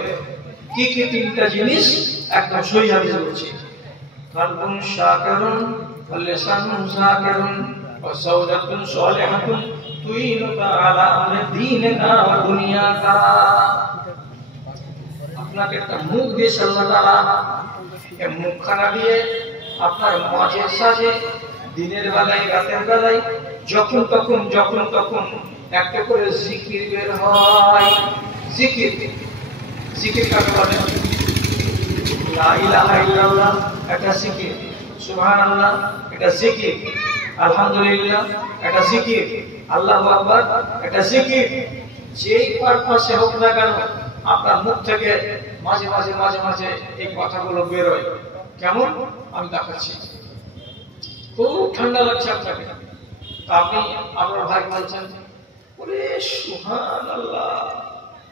কি কি তিনটা জিনিস? একটা সহিহ হাদিস বলছি, কালবুন শাকিরুন ওয়া লিসানুন যাকিরুন ওয়া যাওজাতুন সালিহাতুন তুইনুকা আলা আমরি দীনিকা ওয়া দুনিয়াকা। আপনাকে একটা মুখ দিয়ে আল্লাহ তাআলা এই মুখখানা দিয়ে আপনার মাঝের সাজে দিনের বেলায় রাতের বেলায় যখন তখন একটা করে জিকির বের হয়। জিকির জিকির কাকে বলে? লা ইলাহা ইল্লাল্লাহ একটা জিকির, সুবহানাল্লাহ একটা জিকির, আলহামদুলিল্লাহ একটা জিকির, আল্লাহু আকবার একটা জিকির। যেই পারপাসে হোক না কেন আপনার মুখ থেকে মাঝে মাঝে মাঝে মাঝে এই কথাগুলো বের হয়। কেমন? আমি দেখাচ্ছি। খুব ঠান্ডা লাগছে আপনাকে, আপনি আপনার ভাই বলছেন, ওরে সুবহানাল্লাহ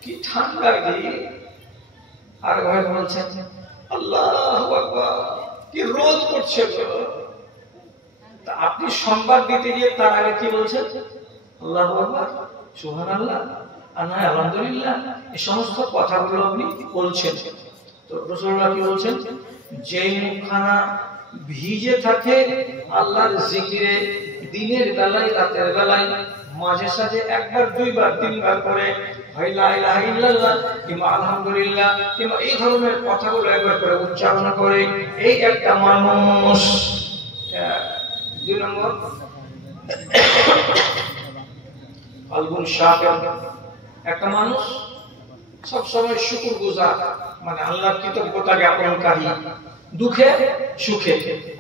কি ঠান্ডা রে। আর ভাই বলছেন, আল্লাহু আকবার কি রোদ করছে গো। তা আপনি সংবাদ দিতে গিয়ে তার আগে কি বলছেন? আল্লাহু আকবার, সুবহানাল্লাহ, আলহামদুলিল্লাহ, এই সমস্ত কথাগুলো আপনি বলছেন। তো রাসূলুল্লাহ কি বলছেন? যেই মুখখানা ভিজে থাকে আল্লাহর জিকিরে দিনের বেলায় রাতের বেলায় মাঝে সাঝে একবার দুইবার তিনবার করে লা ইলাহা ইল্লাল্লাহ কিংবা আলহামদুলিল্লাহ কিংবা এই ধরনের কথাগুলো একবার করে উচ্চারণ করে এই একটা মানুষ। দুই নম্বর, কালবুন শাকির, একটা মানুষ সবসময় শুকরগুজার, মানে আল্লাহর কৃতজ্ঞতা জ্ঞাপনকারী, দুঃখে সুখে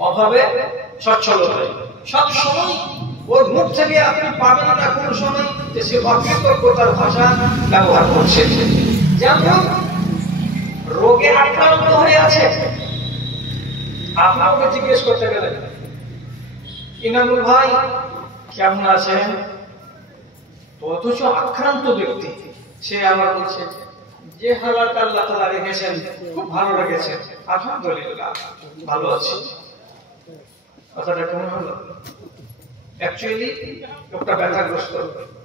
অভাবে সচ্ছলতায় সব সময় ওর মুখ থেকে আপনি পাবেন না কোন সময় যে সে অকৃতজ্ঞতার ভাষা ব্যবহার করছে। যেমন রোগে আক্রান্ত হয়ে আছে, আপনাকে জিজ্ঞেস করতে গেলে, ইনামুল ভাই কেমন আছেন, অথচ আক্রান্ত ব্যক্তি সে আবার বলছে যে হালাত আল্লাহ তাআলা রেখেছেন খুব ভালো রেখেছেন, আলহামদুলিল্লাহ ভালো আছি। কথাটা কেমন হলো? অ্যাকচুয়ালি লোকটা ব্যথাগ্রস্ত,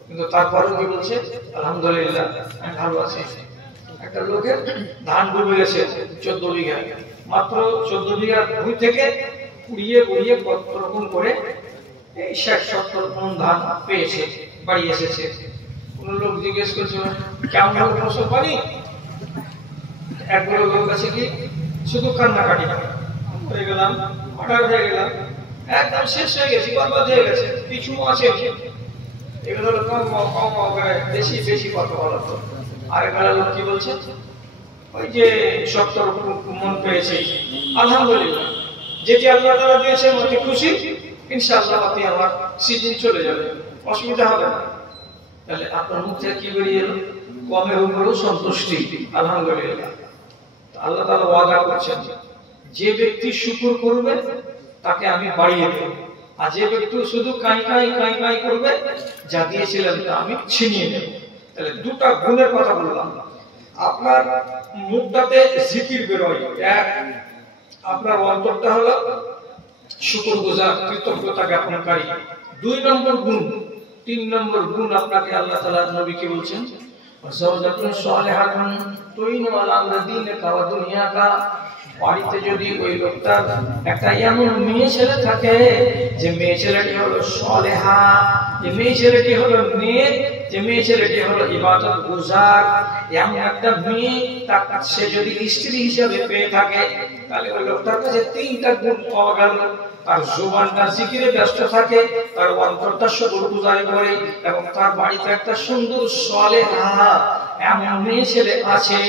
কিন্তু তারপরেও কি বলছে? আলহামদুলিল্লাহ আমি ভালো আছি। একটা লোকের ধান ডুবে গেছে 14 বিঘা, মাত্র 14 বিঘা ভূমি থেকে কুড়িয়ে কত রকম করে এই 60-70 মণ ধান পেয়েছে, বাড়ি এসেছে। কোন লোক জিজ্ঞেস করছে কেমন হলো ফসল পানি? একগুলো লোক আছে কি শুধু কান্নাকাটি হয়ে গেলাম, হঠাৎ হয়ে গেলাম, একদম শেষ হয়ে গেছি, বরবাদ হয়ে গেছে, কিছু আছে। এগুলো হলো কম বেশি কথা বলা। তো আরেকবেলা লোক কি বলছে? ওই যে 70 মণ পেয়েছে, আলহামদুলিল্লাহ, যেটি আল্লাহ তাআলা দিয়েছেন অতি খুশি, ইনশাআল্লাহ আপনি আমার সিজন চলে যাবে, অসুবিধা হবে না। তাহলে আপনার মুখ থেকে কি বেরিয়ে এলো? কমের উপরেও সন্তুষ্টি, আলহামদুলিল্লাহ। আল্লাহ তাআলা ওয়াদা করছেন যে ব্যক্তি শুকর করবে তাকে আমি বাড়িয়ে দেব, আর যে ব্যক্তি শুধু কাই কাই করবে যা দিয়েছিলেন তা আমি ছিনিয়ে নেব। তাহলে দুটা গুণের কথা বললাম। আপনার মুখটাতে জিকির বেরোয়, এক আপনার অন্তরটা হলো শুকরগুজার, কৃতজ্ঞতা জ্ঞাপনকারী। 2 নম্বর গুণ, 3 নম্বর গুণ আপনাকে আল্লাহ তাআলা নবী কি বলছেন? যাওজাতুন সালিহাতুন তুইনু আলা আমরি দীনিকা ওয়া দুনিয়াকা। বাড়িতে যদি ওই লোকটার একটা এমন মেয়ে ছেলে থাকে যে মেয়ে ছেলেটি হলো সালেহা, যে মেয়ে ছেলেটি হলো নেক, যে মেয়ে ছেলেটি হলো ইবাদত গুজার, এমন একটা মেয়ে তার কাছে যদি স্ত্রী হিসেবে পেয়ে থাকে, তাহলে ওই লোকটার কাছে 3টা গুণ পাওয়া গেল। তার জবানটা জিকিরে ব্যস্ত থাকে, তার অন্তরটা শুকরগুজারি করে, এবং তার বাড়িতে একটা সুন্দর সালেহা এমন মেয়ে ছেলে আছে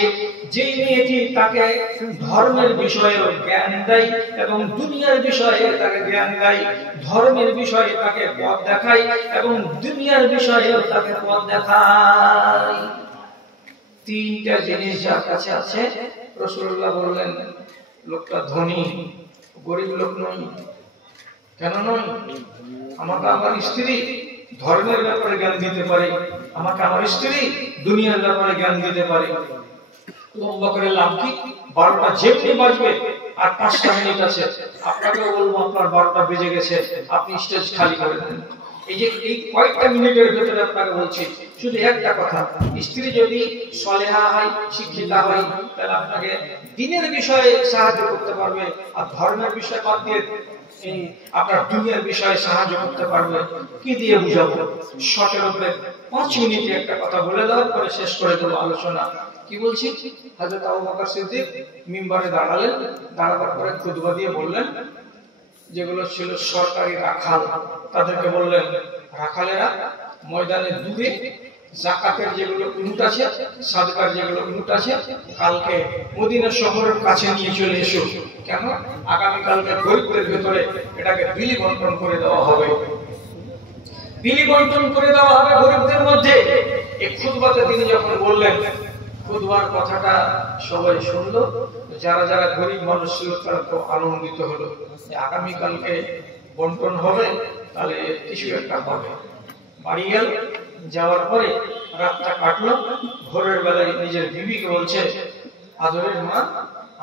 যে মেয়েটি তাকে ধর্মের বিষয়ে জ্ঞান দেয় এবং দুনিয়ার বিষয়ে তাকে জ্ঞান দেয়, ধর্মের বিষয়ে তাকে পথ দেখায় এবং দুনিয়ার বিষয়ে তাকে পথ দেখায়। 3টা জিনিস যার কাছে আছে, রাসূলুল্লাহ বললেন লোকটা ধনী, গরিব লোক নয়। কেন নয়? আমার স্ত্রী ধর্মের ব্যাপারে জ্ঞান দিতে পারে, আমাকে আমার স্ত্রী দুনিয়ার ব্যাপারে জ্ঞান দিতে পারে। লম্বা করে লাভ কি? 12টা যেমনি বাজবে আর 5টা মিনিট আছে, আপনাকে বলবো আপনার 12টা বেজে গেছে, আপনি স্টেজ খালি করে দেন। এই যে এই কয়েকটা মিনিটের ভেতরে আপনাকে বলছি শুধু একটা কথা, স্ত্রী যদি সলেহা হয়, শিক্ষিতা হয়, তাহলে আপনাকে দিনের বিষয়ে সাহায্য করতে পারবে, আর ধর্মের বিষয় বাদ দিয়ে আপনার দুনিয়ার বিষয়ে সাহায্য করতে পারবে। কি দিয়ে বুঝাবো? শর্টের উপরে 5 মিনিটে একটা কথা বলে দেওয়ার পরে শেষ করে দেবো আলোচনা। কি বলছি? হযরত আবু বকর সিদ্দিক মিম্বরে দাঁড়ালেন, দাঁড়াবার পরে খুতবা দিয়ে বললেন, যেগুলো ছিল সরকারি রাখাল তাদেরকে বললেন, রাখালেরা ময়দানে দূরে যাকাতের যেগুলো উট আছে, সাদকার যেগুলো উট আছে, কালকে মদিনা শহরের কাছে নিয়ে চলে এসো। কেন? আগামী কালকে গরিবদের ভেতরে এটাকে বিলি বন্টন করে দেওয়া হবে, বিলি বন্টন করে দেওয়া হবে গরিবদের মধ্যে। এই খুতবাতে তিনি যখন বললেন, খুতবার কথাটা সবাই শুনলো, যারা যারা গরিব মানুষ ছিল তারা তো আনন্দিত হলো, আগামী কালকে বন্টন হবে, তাহলে কিছু একটা হবে। বাড়ি গেল, যাওয়ার পরে রাতটা কাটলো, ভোরের বেলায় নিজের বিবিকে বলছে, আদরের মা,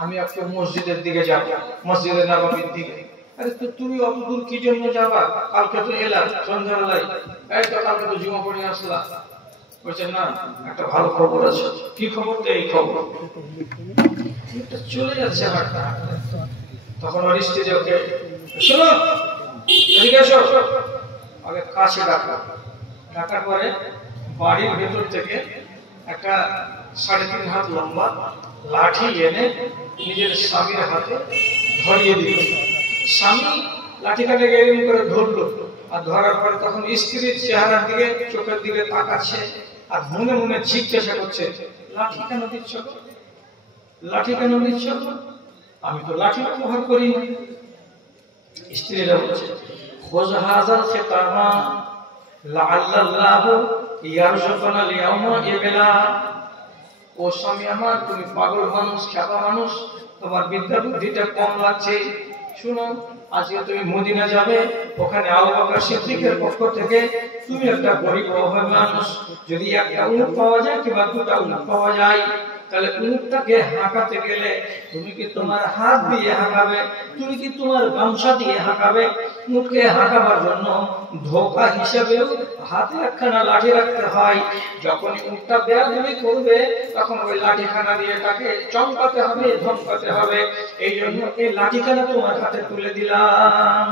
আমি আজকে মসজিদের দিকে যাব, মসজিদে নববীর দিকে। আরে তো তুমি অত দূর কি জন্য যাবা? কালকে তো এলা সন্ধ্যাবেলায়, এই তো কালকে তো জুমা পড়ে আসলা। বলছে না, একটা ভালো খবর আছে। কি খবর? তো এই খবর, চলে যাচ্ছে হাঁটতে হাঁটতে। তখন ওর স্ত্রী ওকে, শোনো এদিকে এসো, আগে কাছে ডাকা। ডাকার পরে বাড়ির ভেতর থেকে একটা 3.5 হাত লম্বা লাঠি এনে নিজের স্বামীর হাতে ধরিয়ে দিল। স্বামী লাঠিটাকে এরকম করে ধরলো, আর ধরার পরে তখন স্ত্রীর চেহারার দিকে, চোখের দিকে তাকাচ্ছে, আর মনে মনে জিজ্ঞাসা করছে, লাঠি কেন দিচ্ছ? লাঠি কেন দিচ্ছ? আমি তো লাঠি ব্যবহার করি না। স্ত্রীরা বলছে, খোঁজ হাজার সে তামা লাআল্লাহু ইয়ারযুকুনা লিয়াউমা ইবেলা। ও স্বামী আমার, তুমি পাগল মানুষ, খেপা মানুষ, তোমার বিদ্যা বুদ্ধিটা কম লাগছে। শুনো, আজকে তুমি মদিনা যাবে, ওখানে আবু বকর সিদ্দিকের পক্ষ থেকে তুমি একটা গরিব অভাবী মানুষ, যদি একটা উট পাওয়া যায় কিংবা 2টা উট পাওয়া যায়, তাহলে উটটাকে হাঁকাতে গেলে তুমি কি তোমার হাত দিয়ে হাঁকাবে? তুমি কি তোমার গামছা দিয়ে হাঁকাবে? উটকে হাঁকাবার জন্য ধোকা হিসেবেও হাতে একখানা লাঠি রাখতে হয়। যখন উটটা বেয়াদবি করবে, তখন ওই লাঠিখানা দিয়ে তাকে চমকাতে হবে, ধমকাতে হবে। এই জন্য এই লাঠিখানা তোমার হাতে তুলে দিলাম।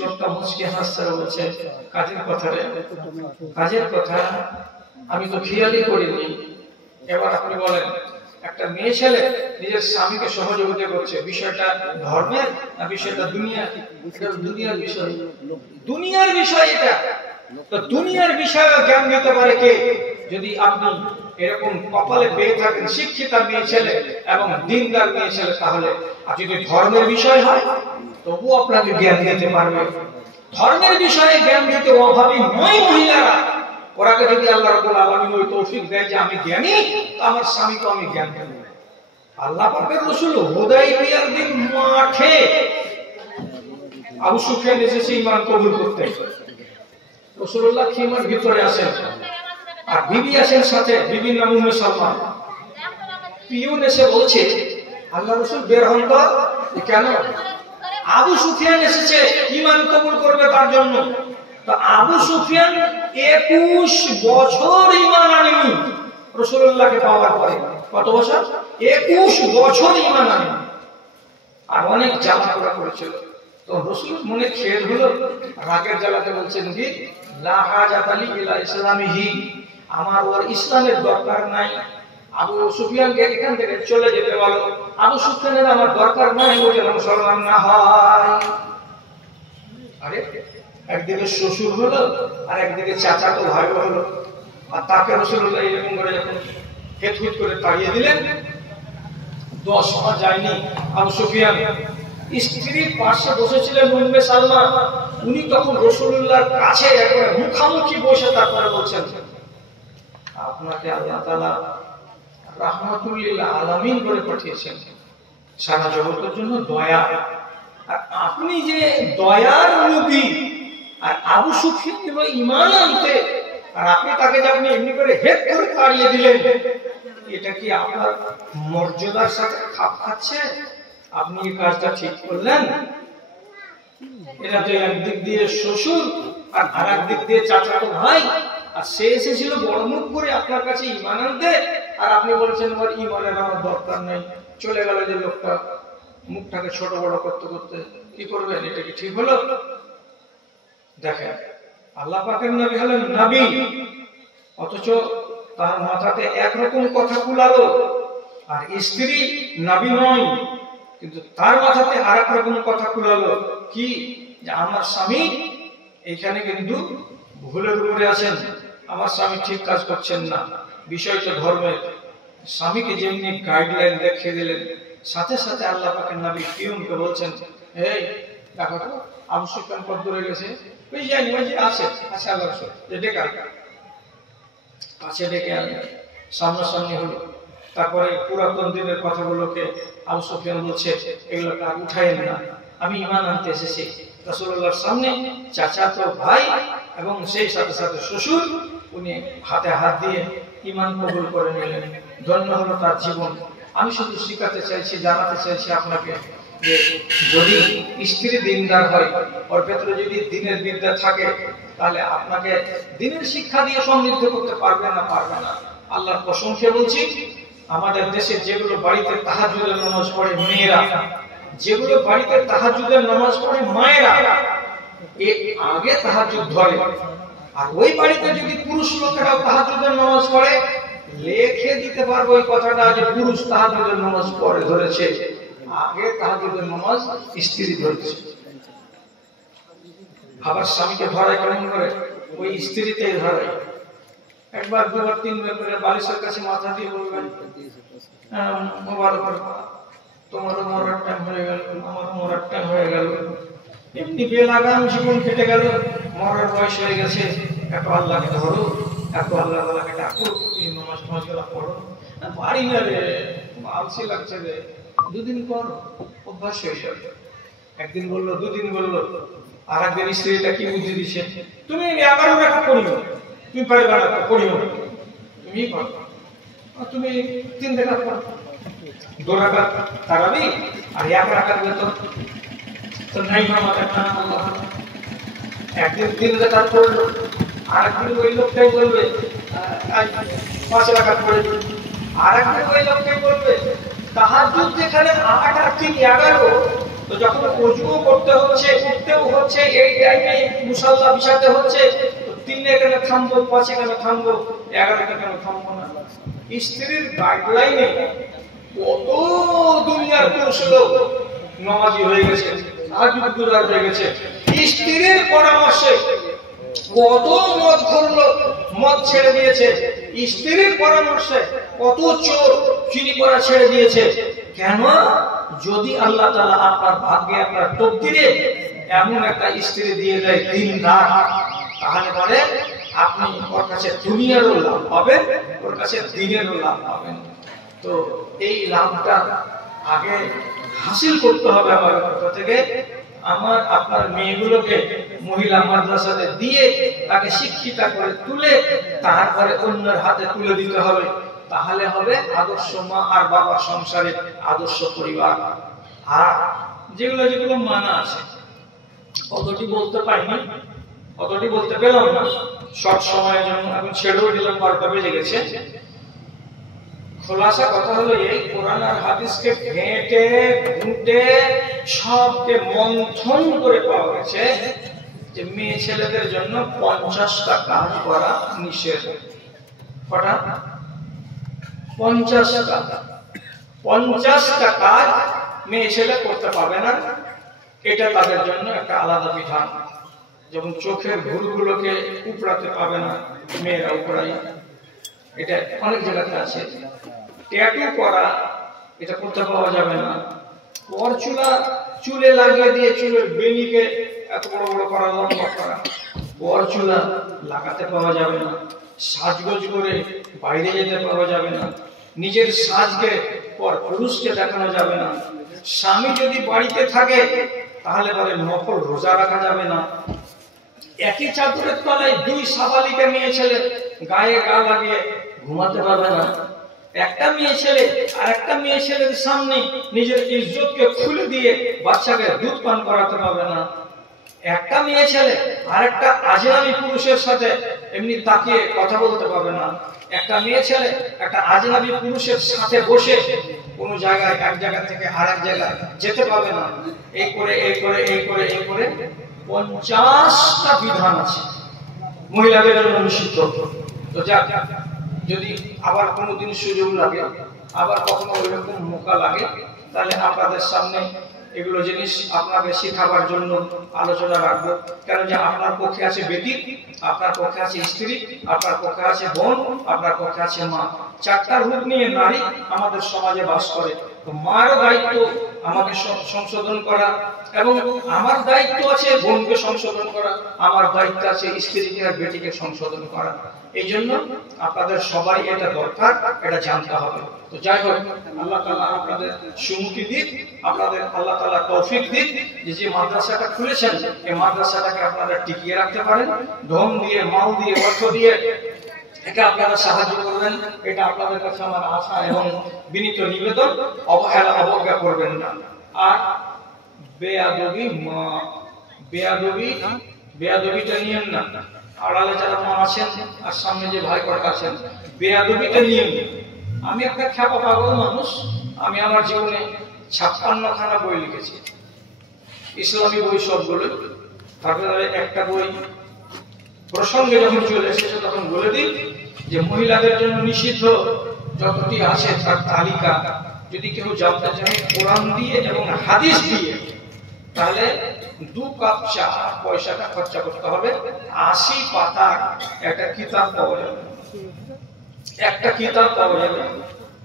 লোকটা মুচকি হাসছে, বলছে, কাজের কথা রে, কাজের কথা আমি তো খেয়ালই করিনি। এবার আপনি বলেন, একটা মেয়ে ছেলে নিজের স্বামীকে সহযোগিতা করছে, বিষয়টা ধর্মের না বিষয়টা দুনিয়ার? দুনিয়ার বিষয়, দুনিয়ার বিষয় এটা। তো দুনিয়ার বিষয়ে জ্ঞান দিতে পারে কে? যদি আপনি এরকম কপালে পেয়ে থাকেন শিক্ষিতা মেয়ে ছেলে এবং দিনদার মেয়ে ছেলে, তাহলে আর যদি ধর্মের বিষয় হয় তবু আপনাকে জ্ঞান দিতে পারবে। ধর্মের বিষয়ে জ্ঞান দিতে অভাবী নয় মহিলারা। ওরাকে যদি আল্লাহ রাব্বুল আলামিন ওই তৌফিক দেয় যে আমি জ্ঞানী, তো আমার স্বামীকে আমি জ্ঞান দেব। আল্লাহ পাকের রাসূল হুদায়বিয়ার দিন মাঠে আবু সুফিয়ান এসেছে ঈমান কবুল করতে। রাসূলুল্লাহ খিমার ভিতরে আছেন, আর বিবি আছেন সাথে, বিবি নাম উম্মে সালমা। পিয়ন এসে বলছে, আল্লাহ রাসূল বের হন তো। কেন? আবু সুফিয়ান এসেছে ঈমান কবুল করবে তার জন্য। তো আবু সুফিয়ান 21 বছর ঈমান আনেনি রাসূলুল্লাহকে পাওয়ার পরে। কত বছর? 21 বছর ঈমান আনেনি, আর অনেক জ্বালা করা করেছিল। তো রাসূল মনে খেদ হলো, রাগের জ্বালাতে বলছেন কি, লা হাজাত আলী ইলা ইসলামিহি, আমার ওর ইসলামের দরকার নাই। আবু সুফিয়ানকে এখান থেকে চলে যেতে বলো। আবু সুফিয়ানের আমার দরকার নাই, ও যেন মুসলমান না হয়। আরে একদিকে শ্বশুর হলো, আর একদিকে চাচাতো ভাই হলো, আর তাকে রাসূলুল্লাহ এরকম করে যখন হেটহুট করে তাড়িয়ে দিলেন, 10 মাস যায়নি আবু সুফিয়ান স্ত্রীর পাশে বসেছিলেন উম্মে সালমা। উনি তখন রাসূলুল্লাহর কাছে একবারে মুখামুখি বসে তারপরে বলছেন, আপনাকে আল্লাহ তাআলা রাহমাতুল লিল আলামিন করে পাঠিয়েছেন, সারা জগতের জন্য দয়া। আর আপনি যে দয়ার নবী, আর আবু সুফিয়ান গেল ঈমান আনতে, আর আপনি তাকে যে আপনি এমনি করে হেড করে তাড়িয়ে দিলেন, এটা কি আপনার মর্যাদার সাথে খাপ খাচ্ছে? আপনি এই কাজটা ঠিক করলেন? এটা তো একদিক দিয়ে শ্বশুর আর আরেক দিক দিয়ে চাচাতো ভাই, আর সে এসেছিল বড় মুখ করে আপনার কাছে ঈমান আনতে, আর আপনি বলছেন আমার ঈমানের আমার দরকার নেই। চলে গেল যে লোকটা, মুখটাকে ছোট বড় করতে করতে। কি করবেন? এটা কি ঠিক হলো? দেখেন, আল্লাহ পাকের নবী হলেন নবী, অথচ তার মাথাতে একরকম কথা কুলালো, আর স্ত্রী নবী নয় কিন্তু তার মাথাতে আরেক রকম কথা কুলালো। কি? যে আমার স্বামী এইখানে কিন্তু ভুলের উপরে আছেন, আমার স্বামী ঠিক কাজ করছেন না। বিষয় তো ধর্মের। স্বামীকে যেমনি গাইডলাইন দেখিয়ে দিলেন, সাথে সাথে আল্লাহ পাকের নবী পিয়নকে বলছেন, এই দেখো তো আবু সুফিয়ান কত দূরে গেছে? ওই জানি ওই যে আছে আচ্ছা আল্লাহ ডেকে কাছে ডেকে আনলেন, সামনাসামনি হলো। তারপরে পুরাতন দিনের কথাগুলোকে আবু সুফিয়ান বলছে, এগুলোকে আর উঠাইয়েন না, আমি ঈমান আনতে এসেছি রাসূলুল্লাহর সামনে। চাচাতো ভাই এবং সেই সাথে সাথে শ্বশুর, উনি হাতে হাত দিয়ে ঈমান কবুল করে নিলেন। ধন্য হলো তার জীবন। আমি শুধু শিখাতে চাইছি, জানাতে চাইছি আপনাকে, যে যদি স্ত্রী দিনদার হয়, ওর ভেতরে যদি দিনের বিদ্যা থাকে, তাহলে আপনাকে দিনের শিক্ষা দিয়ে সমৃদ্ধ করতে পারবে না, পারবে না। আল্লাহর কসম খেয়ে বলছি, আমাদের দেশে যেগুলো বাড়িতে তাহাজ্জুদের নামাজ পড়ে মেয়েরা, যেগুলো বাড়িতে তাহাজ্জুদের নামাজ পড়ে মায়েরা, আগে তাহাজ্জুদ ধরে। আর ওই বাড়িতে যদি পুরুষ লোকেরাও তাহাজ্জুদের নামাজ পড়ে, লিখে দিতে পারবো ওই কথাটা যে পুরুষ তাহাজ্জুদের নামাজ পড়ে ধরেছে, আগে তাহাজ্জুদের নামাজ স্ত্রী ধরেছে। আবার স্বামীকে ধরায় কেমন করে? ওই স্ত্রীতেই ধরায়। একবার দুবার তিনবার করে বালিশের কাছে মাথা দিয়ে বলবেন, মোবারক তোমারও মরার টাইম হয়ে গেল, আমার মরার টাইম হয়ে গেল, এমনি বেলাগাম জীবন কেটে গেল, মরার বয়স হয়ে গেছে, এত আল্লাহকে ধরো, এত আল্লাহকে ডাকো, এই নামাজ টামাজগুলো পড়ো। পারি না রে, আলসি লাগছে রে, দুদিন করো, অভ্যাস হয়ে যাবে। একদিন বললো, দুদিন বললো, আর একদিন স্ত্রীটা কি বুদ্ধি দিচ্ছে, তুমি 11 রাকাত পড়িও, তুমি পারবে না পড়িও, তুমি করো, তুমি 3 রাকাত পড়ো, 2 রাকাত তারাবি আর 1 রাকাত বেতন তো নাই আমাদের না। আল্লাহ একদিন 3 রাকাত পড়লো, আরেকদিন ওই লোকটাই বলবে 5 রাকাত পড়ে, আরেকদিন ওই লোকটাই বলবে তাহাজ্জুদ যেখানে 8 আর 3 11, তো যখন ওযুও করতে হচ্ছে, উঠতেও হচ্ছে, এই টাইমে মুসাল্লা বিছাতে হচ্ছে, তো 3 এখানে থামবো, 5 এখানে থামবো, 11 এখানে থামবো না। স্ত্রীর গাইডলাইনে কত দুনিয়ার পুরুষ লোক নামাজি হয়ে গেছে, তাহাজ্জুদগুজার হয়ে গেছে। স্ত্রীর পরামর্শে কত মদ ধরলো, মদ ছেড়ে দিয়েছে। স্ত্রীর পরামর্শে কত চোর চুরি করা ছেড়ে দিয়েছে। কেন? যদি আল্লাহ তাআলা আপনার ভাগ্যে, আপনার তকদিরে এমন একটা স্ত্রী দিয়ে দেয় দিন রাত, তাহলে পরে আপনি ওর কাছে দুনিয়ারও লাভ পাবেন, ওর কাছে দিনেরও লাভ পাবেন। তো এই লাভটা আগে হাসিল করতে হবে আমার কথা থেকে। আমার আপনার মেয়েগুলোকে মহিলা মাদ্রাসাতে দিয়ে তাকে শিক্ষিতা করে তুলে তারপরে অন্যের হাতে তুলে দিতে হবে, তাহলে হবে আদর্শ মা আর বাবার সংসারে আদর্শ পরিবার। আর যেগুলো যেগুলো মানা আছে, কতটি বলতে পারিনি, কতটি বলতে পেলাম না, শর্ট সময়ের জন্য এখন ছেড়েও দিলাম, 12টা বেজে গেছে। খোলাসা কথা হলো এই, কোরআন আর হাদিসকে ঘেঁটে ঘুঁটে সবকে মন্থন করে পাওয়া গেছে যে মেয়ে ছেলেদের জন্য 50টা কাজ করা নিষেধ। কটা? 50টা। 50টা কাজ মেয়ে ছেলে করতে পারবে না, এটা তাদের জন্য একটা আলাদা বিধান। যেমন চোখের ভুলগুলোকে উপড়াতে পাবে না, মেয়েরা উপড়াই, এটা অনেক জায়গাতে আছে। ট্যাটু করা, এটা করতে পাওয়া যাবে না। পরচুলা চুলে লাগিয়ে দিয়ে চুলের বেনিকে এত বড় বড় করা, লম্বা করা, পরচুলা লাগাতে পাওয়া যাবে না। সাজগোজ করে বাইরে যেতে পাওয়া যাবে না। নিজের সাজকে পর পুরুষকে দেখানো যাবে না। স্বামী যদি বাড়িতে থাকে তাহলে পরে নফল রোজা রাখা যাবে না। একই চাদরের তলায় দুই সাবালিকা মেয়ে ছেলে গায়ে গা লাগিয়ে ঘুমাতে পারবে না। একটা মেয়ে ছেলে আর একটা মেয়ে ছেলের সামনে নিজের ইজ্জতকে খুলে দিয়ে বাচ্চাকে দুধ পান করাতে পারবে না। একটা মেয়ে ছেলে আর একটা আজনাবী পুরুষের সাথে এমনি তাকিয়ে কথা বলতে পারবে না। একটা মেয়ে ছেলে একটা আজনাবী পুরুষের সাথে বসে কোন জায়গায় এক জায়গা থেকে আরেক জায়গায় যেতে পারবে না। এই করে 50টা বিধান আছে মহিলাদের জন্য নিষিদ্ধ। তো যাক, যদি আবার কোনোদিন সুযোগ লাগে, আবার কখনো ওইরকম মৌকা লাগে, তাহলে আপনাদের সামনে এগুলো জিনিস আপনাকে শেখাবার জন্য আলোচনা রাখবো। কেন যে আপনার পক্ষে আছে বেটি, আপনার পক্ষে আছে স্ত্রী, আপনার পক্ষে আছে বোন, আপনার পক্ষে আছে মা। 4টা রূপ নিয়ে নারী আমাদের সমাজে বাস করে। তো মার দায়িত্ব আমাকে সংশোধন করা, এবং আমার দায়িত্ব আছে বোনকে সংশোধন করা, আমার দায়িত্ব আছে স্ত্রীকে আর বেটিকে সংশোধন করা। এই জন্য আপনাদের সবাই এটা দরকার, এটা জানতে হবে। তো যাই হোক, আল্লাহ তাআলা আপনাদের সুমুখী দিক, আপনাদের আল্লাহ তাআলা তৌফিক দিক যে মাদ্রাসাটা খুলেছেন এই মাদ্রাসাটাকে আপনারা টিকিয়ে রাখতে পারেন। ধন দিয়ে, মাল দিয়ে, অর্থ দিয়ে একে আপনারা সাহায্য করবেন, এটা আপনাদের কাছে আমার আশা এবং বিনীত নিবেদন। অবহেলা অবজ্ঞা করবেন না। আর বেয়াদবিটা নিয়েন না। আড়ালে যারা মা আছেন আর সামনে যে ভাই কটা আছেন, বেয়াদবিটা নিয়েন। আমি একটা খ্যাপা পাগল মানুষ। আমি আমার জীবনে 56খানা বই লিখেছি, ইসলামী বই সবগুলো। তারপরে একটা বই প্রসঙ্গে যখন চলে এসেছে তখন বলে দিই যে মহিলাদের জন্য নিষিদ্ধ যতটি আছে তার তালিকা যদি কেউ জানতে চায় কোরআন দিয়ে এবং হাদিস দিয়ে, তাহলে 2 কাপ চা পয়সাটা খরচা করতে হবে। 80 পাতার একটা কিতাব পাওয়া যাবে, একটা কিতাব পাওয়া যাবে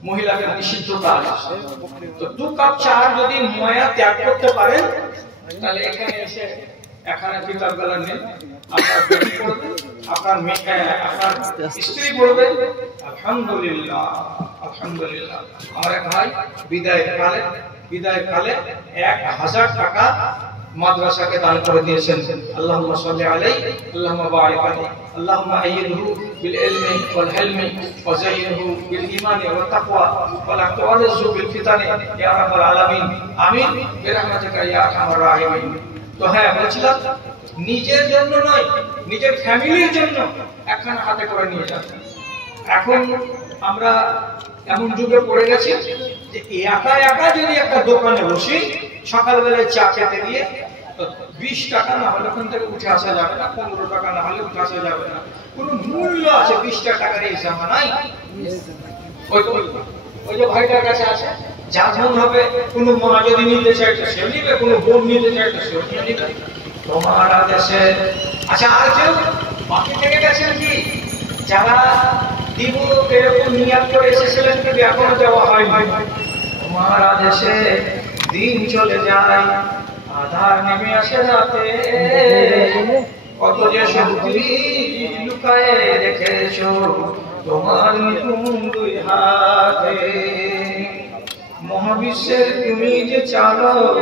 মহিলাদের নিষিদ্ধ কাজ। তো 2 কাপ চা যদি ময়া ত্যাগ করতে পারেন, তাহলে এখানে এসে এখানে কিতাবগুলো নেন। আপনার বেটি পড়বে, আপনার স্ত্রী পড়বে। আলহামদুলিল্লাহ, আলহামদুলিল্লাহ। আমার এক ভাই বিদায় কালে 1000 টাকা মাদ্রাসাকে দান করে দিয়েছেন। আল্লাহুম্মা সাল্লি আলাইহি, আল্লাহুম্মা বারিক আলাইহি, আল্লাহুম্মা আইয়িদহু বিল ইলমি ওয়াল হিলমি ওয়া যায়িনহু বিল ঈমানি ওয়াত তাকওয়া ওয়া লা তুআরিযু বিল ফিতানি ইয়া রাব্বাল আলামিন। আমিন বিরহমাতিকা ইয়া আরহামার রাহিমিন। তো হ্যাঁ, বলছিলাম নিজের জন্য নয়, নিজের ফ্যামিলির জন্য একখানা হাতে করে নিয়ে যান। এখন আমরা এমন যুগে পড়ে গেছি যে একা যদি একটা দোকানে বসি, সকালবেলায় চা খেতে গিয়ে 20 টাকা না হলে ওখান থেকে উঠে আসা যাবে না, 15 টাকা না হলে উঠে আসা যাবে না। কোনো মূল্য আছে 20 টাকার এই জামানায়? ওই যে ভাইটার কাছে আছে, যার মন হবে, কোনো মা যদি নিতে চায় সে নিবে, কোনো বোন নিতে চায় সে নিবে। তোমার আদেশে। আচ্ছা, আর কেউ বাকি থেকে গেছেন কি যারা দিব এরকম নিয়াত করে এসেছিলেন কিন্তু এখনো যাওয়া হয়নি? তোমার আদেশে দিন চলে যায়, আধার নেমে আসে রাতে, কত যে শক্তি লুকায়ে রেখেছো তোমার নিপুণ 2 হাতে। মহাবিশ্বের তুমি যে চালক,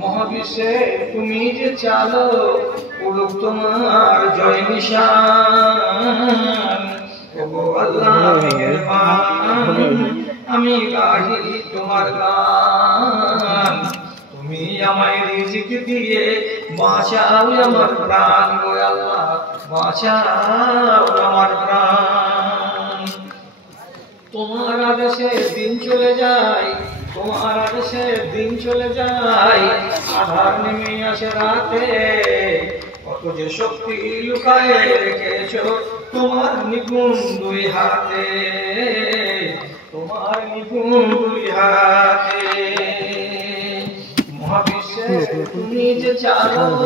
মহাবিশ্বে তুমি যে চালক, উড়ুক তোমার জয় নিশান। ওগো আল্লাহ মেহেরবান, আমি গাহি তোমার গান। তুমি আমায় রিজিক দিয়ে বাঁচাও আমার প্রাণ, গো আল্লাহ বাঁচাও আমার প্রাণ। তোমার আদেশে দিন চলে যায়, তোমার আদেশে দিন চলে যায়, আধার নেমে আসে রাতে, কত যে শক্তি লুকায়ে রেখেছো তোমার নিপুণ 2 হাতে, তোমার নিপুণ 2 হাতে। মহাবিশ্বে তুমি যে চালক,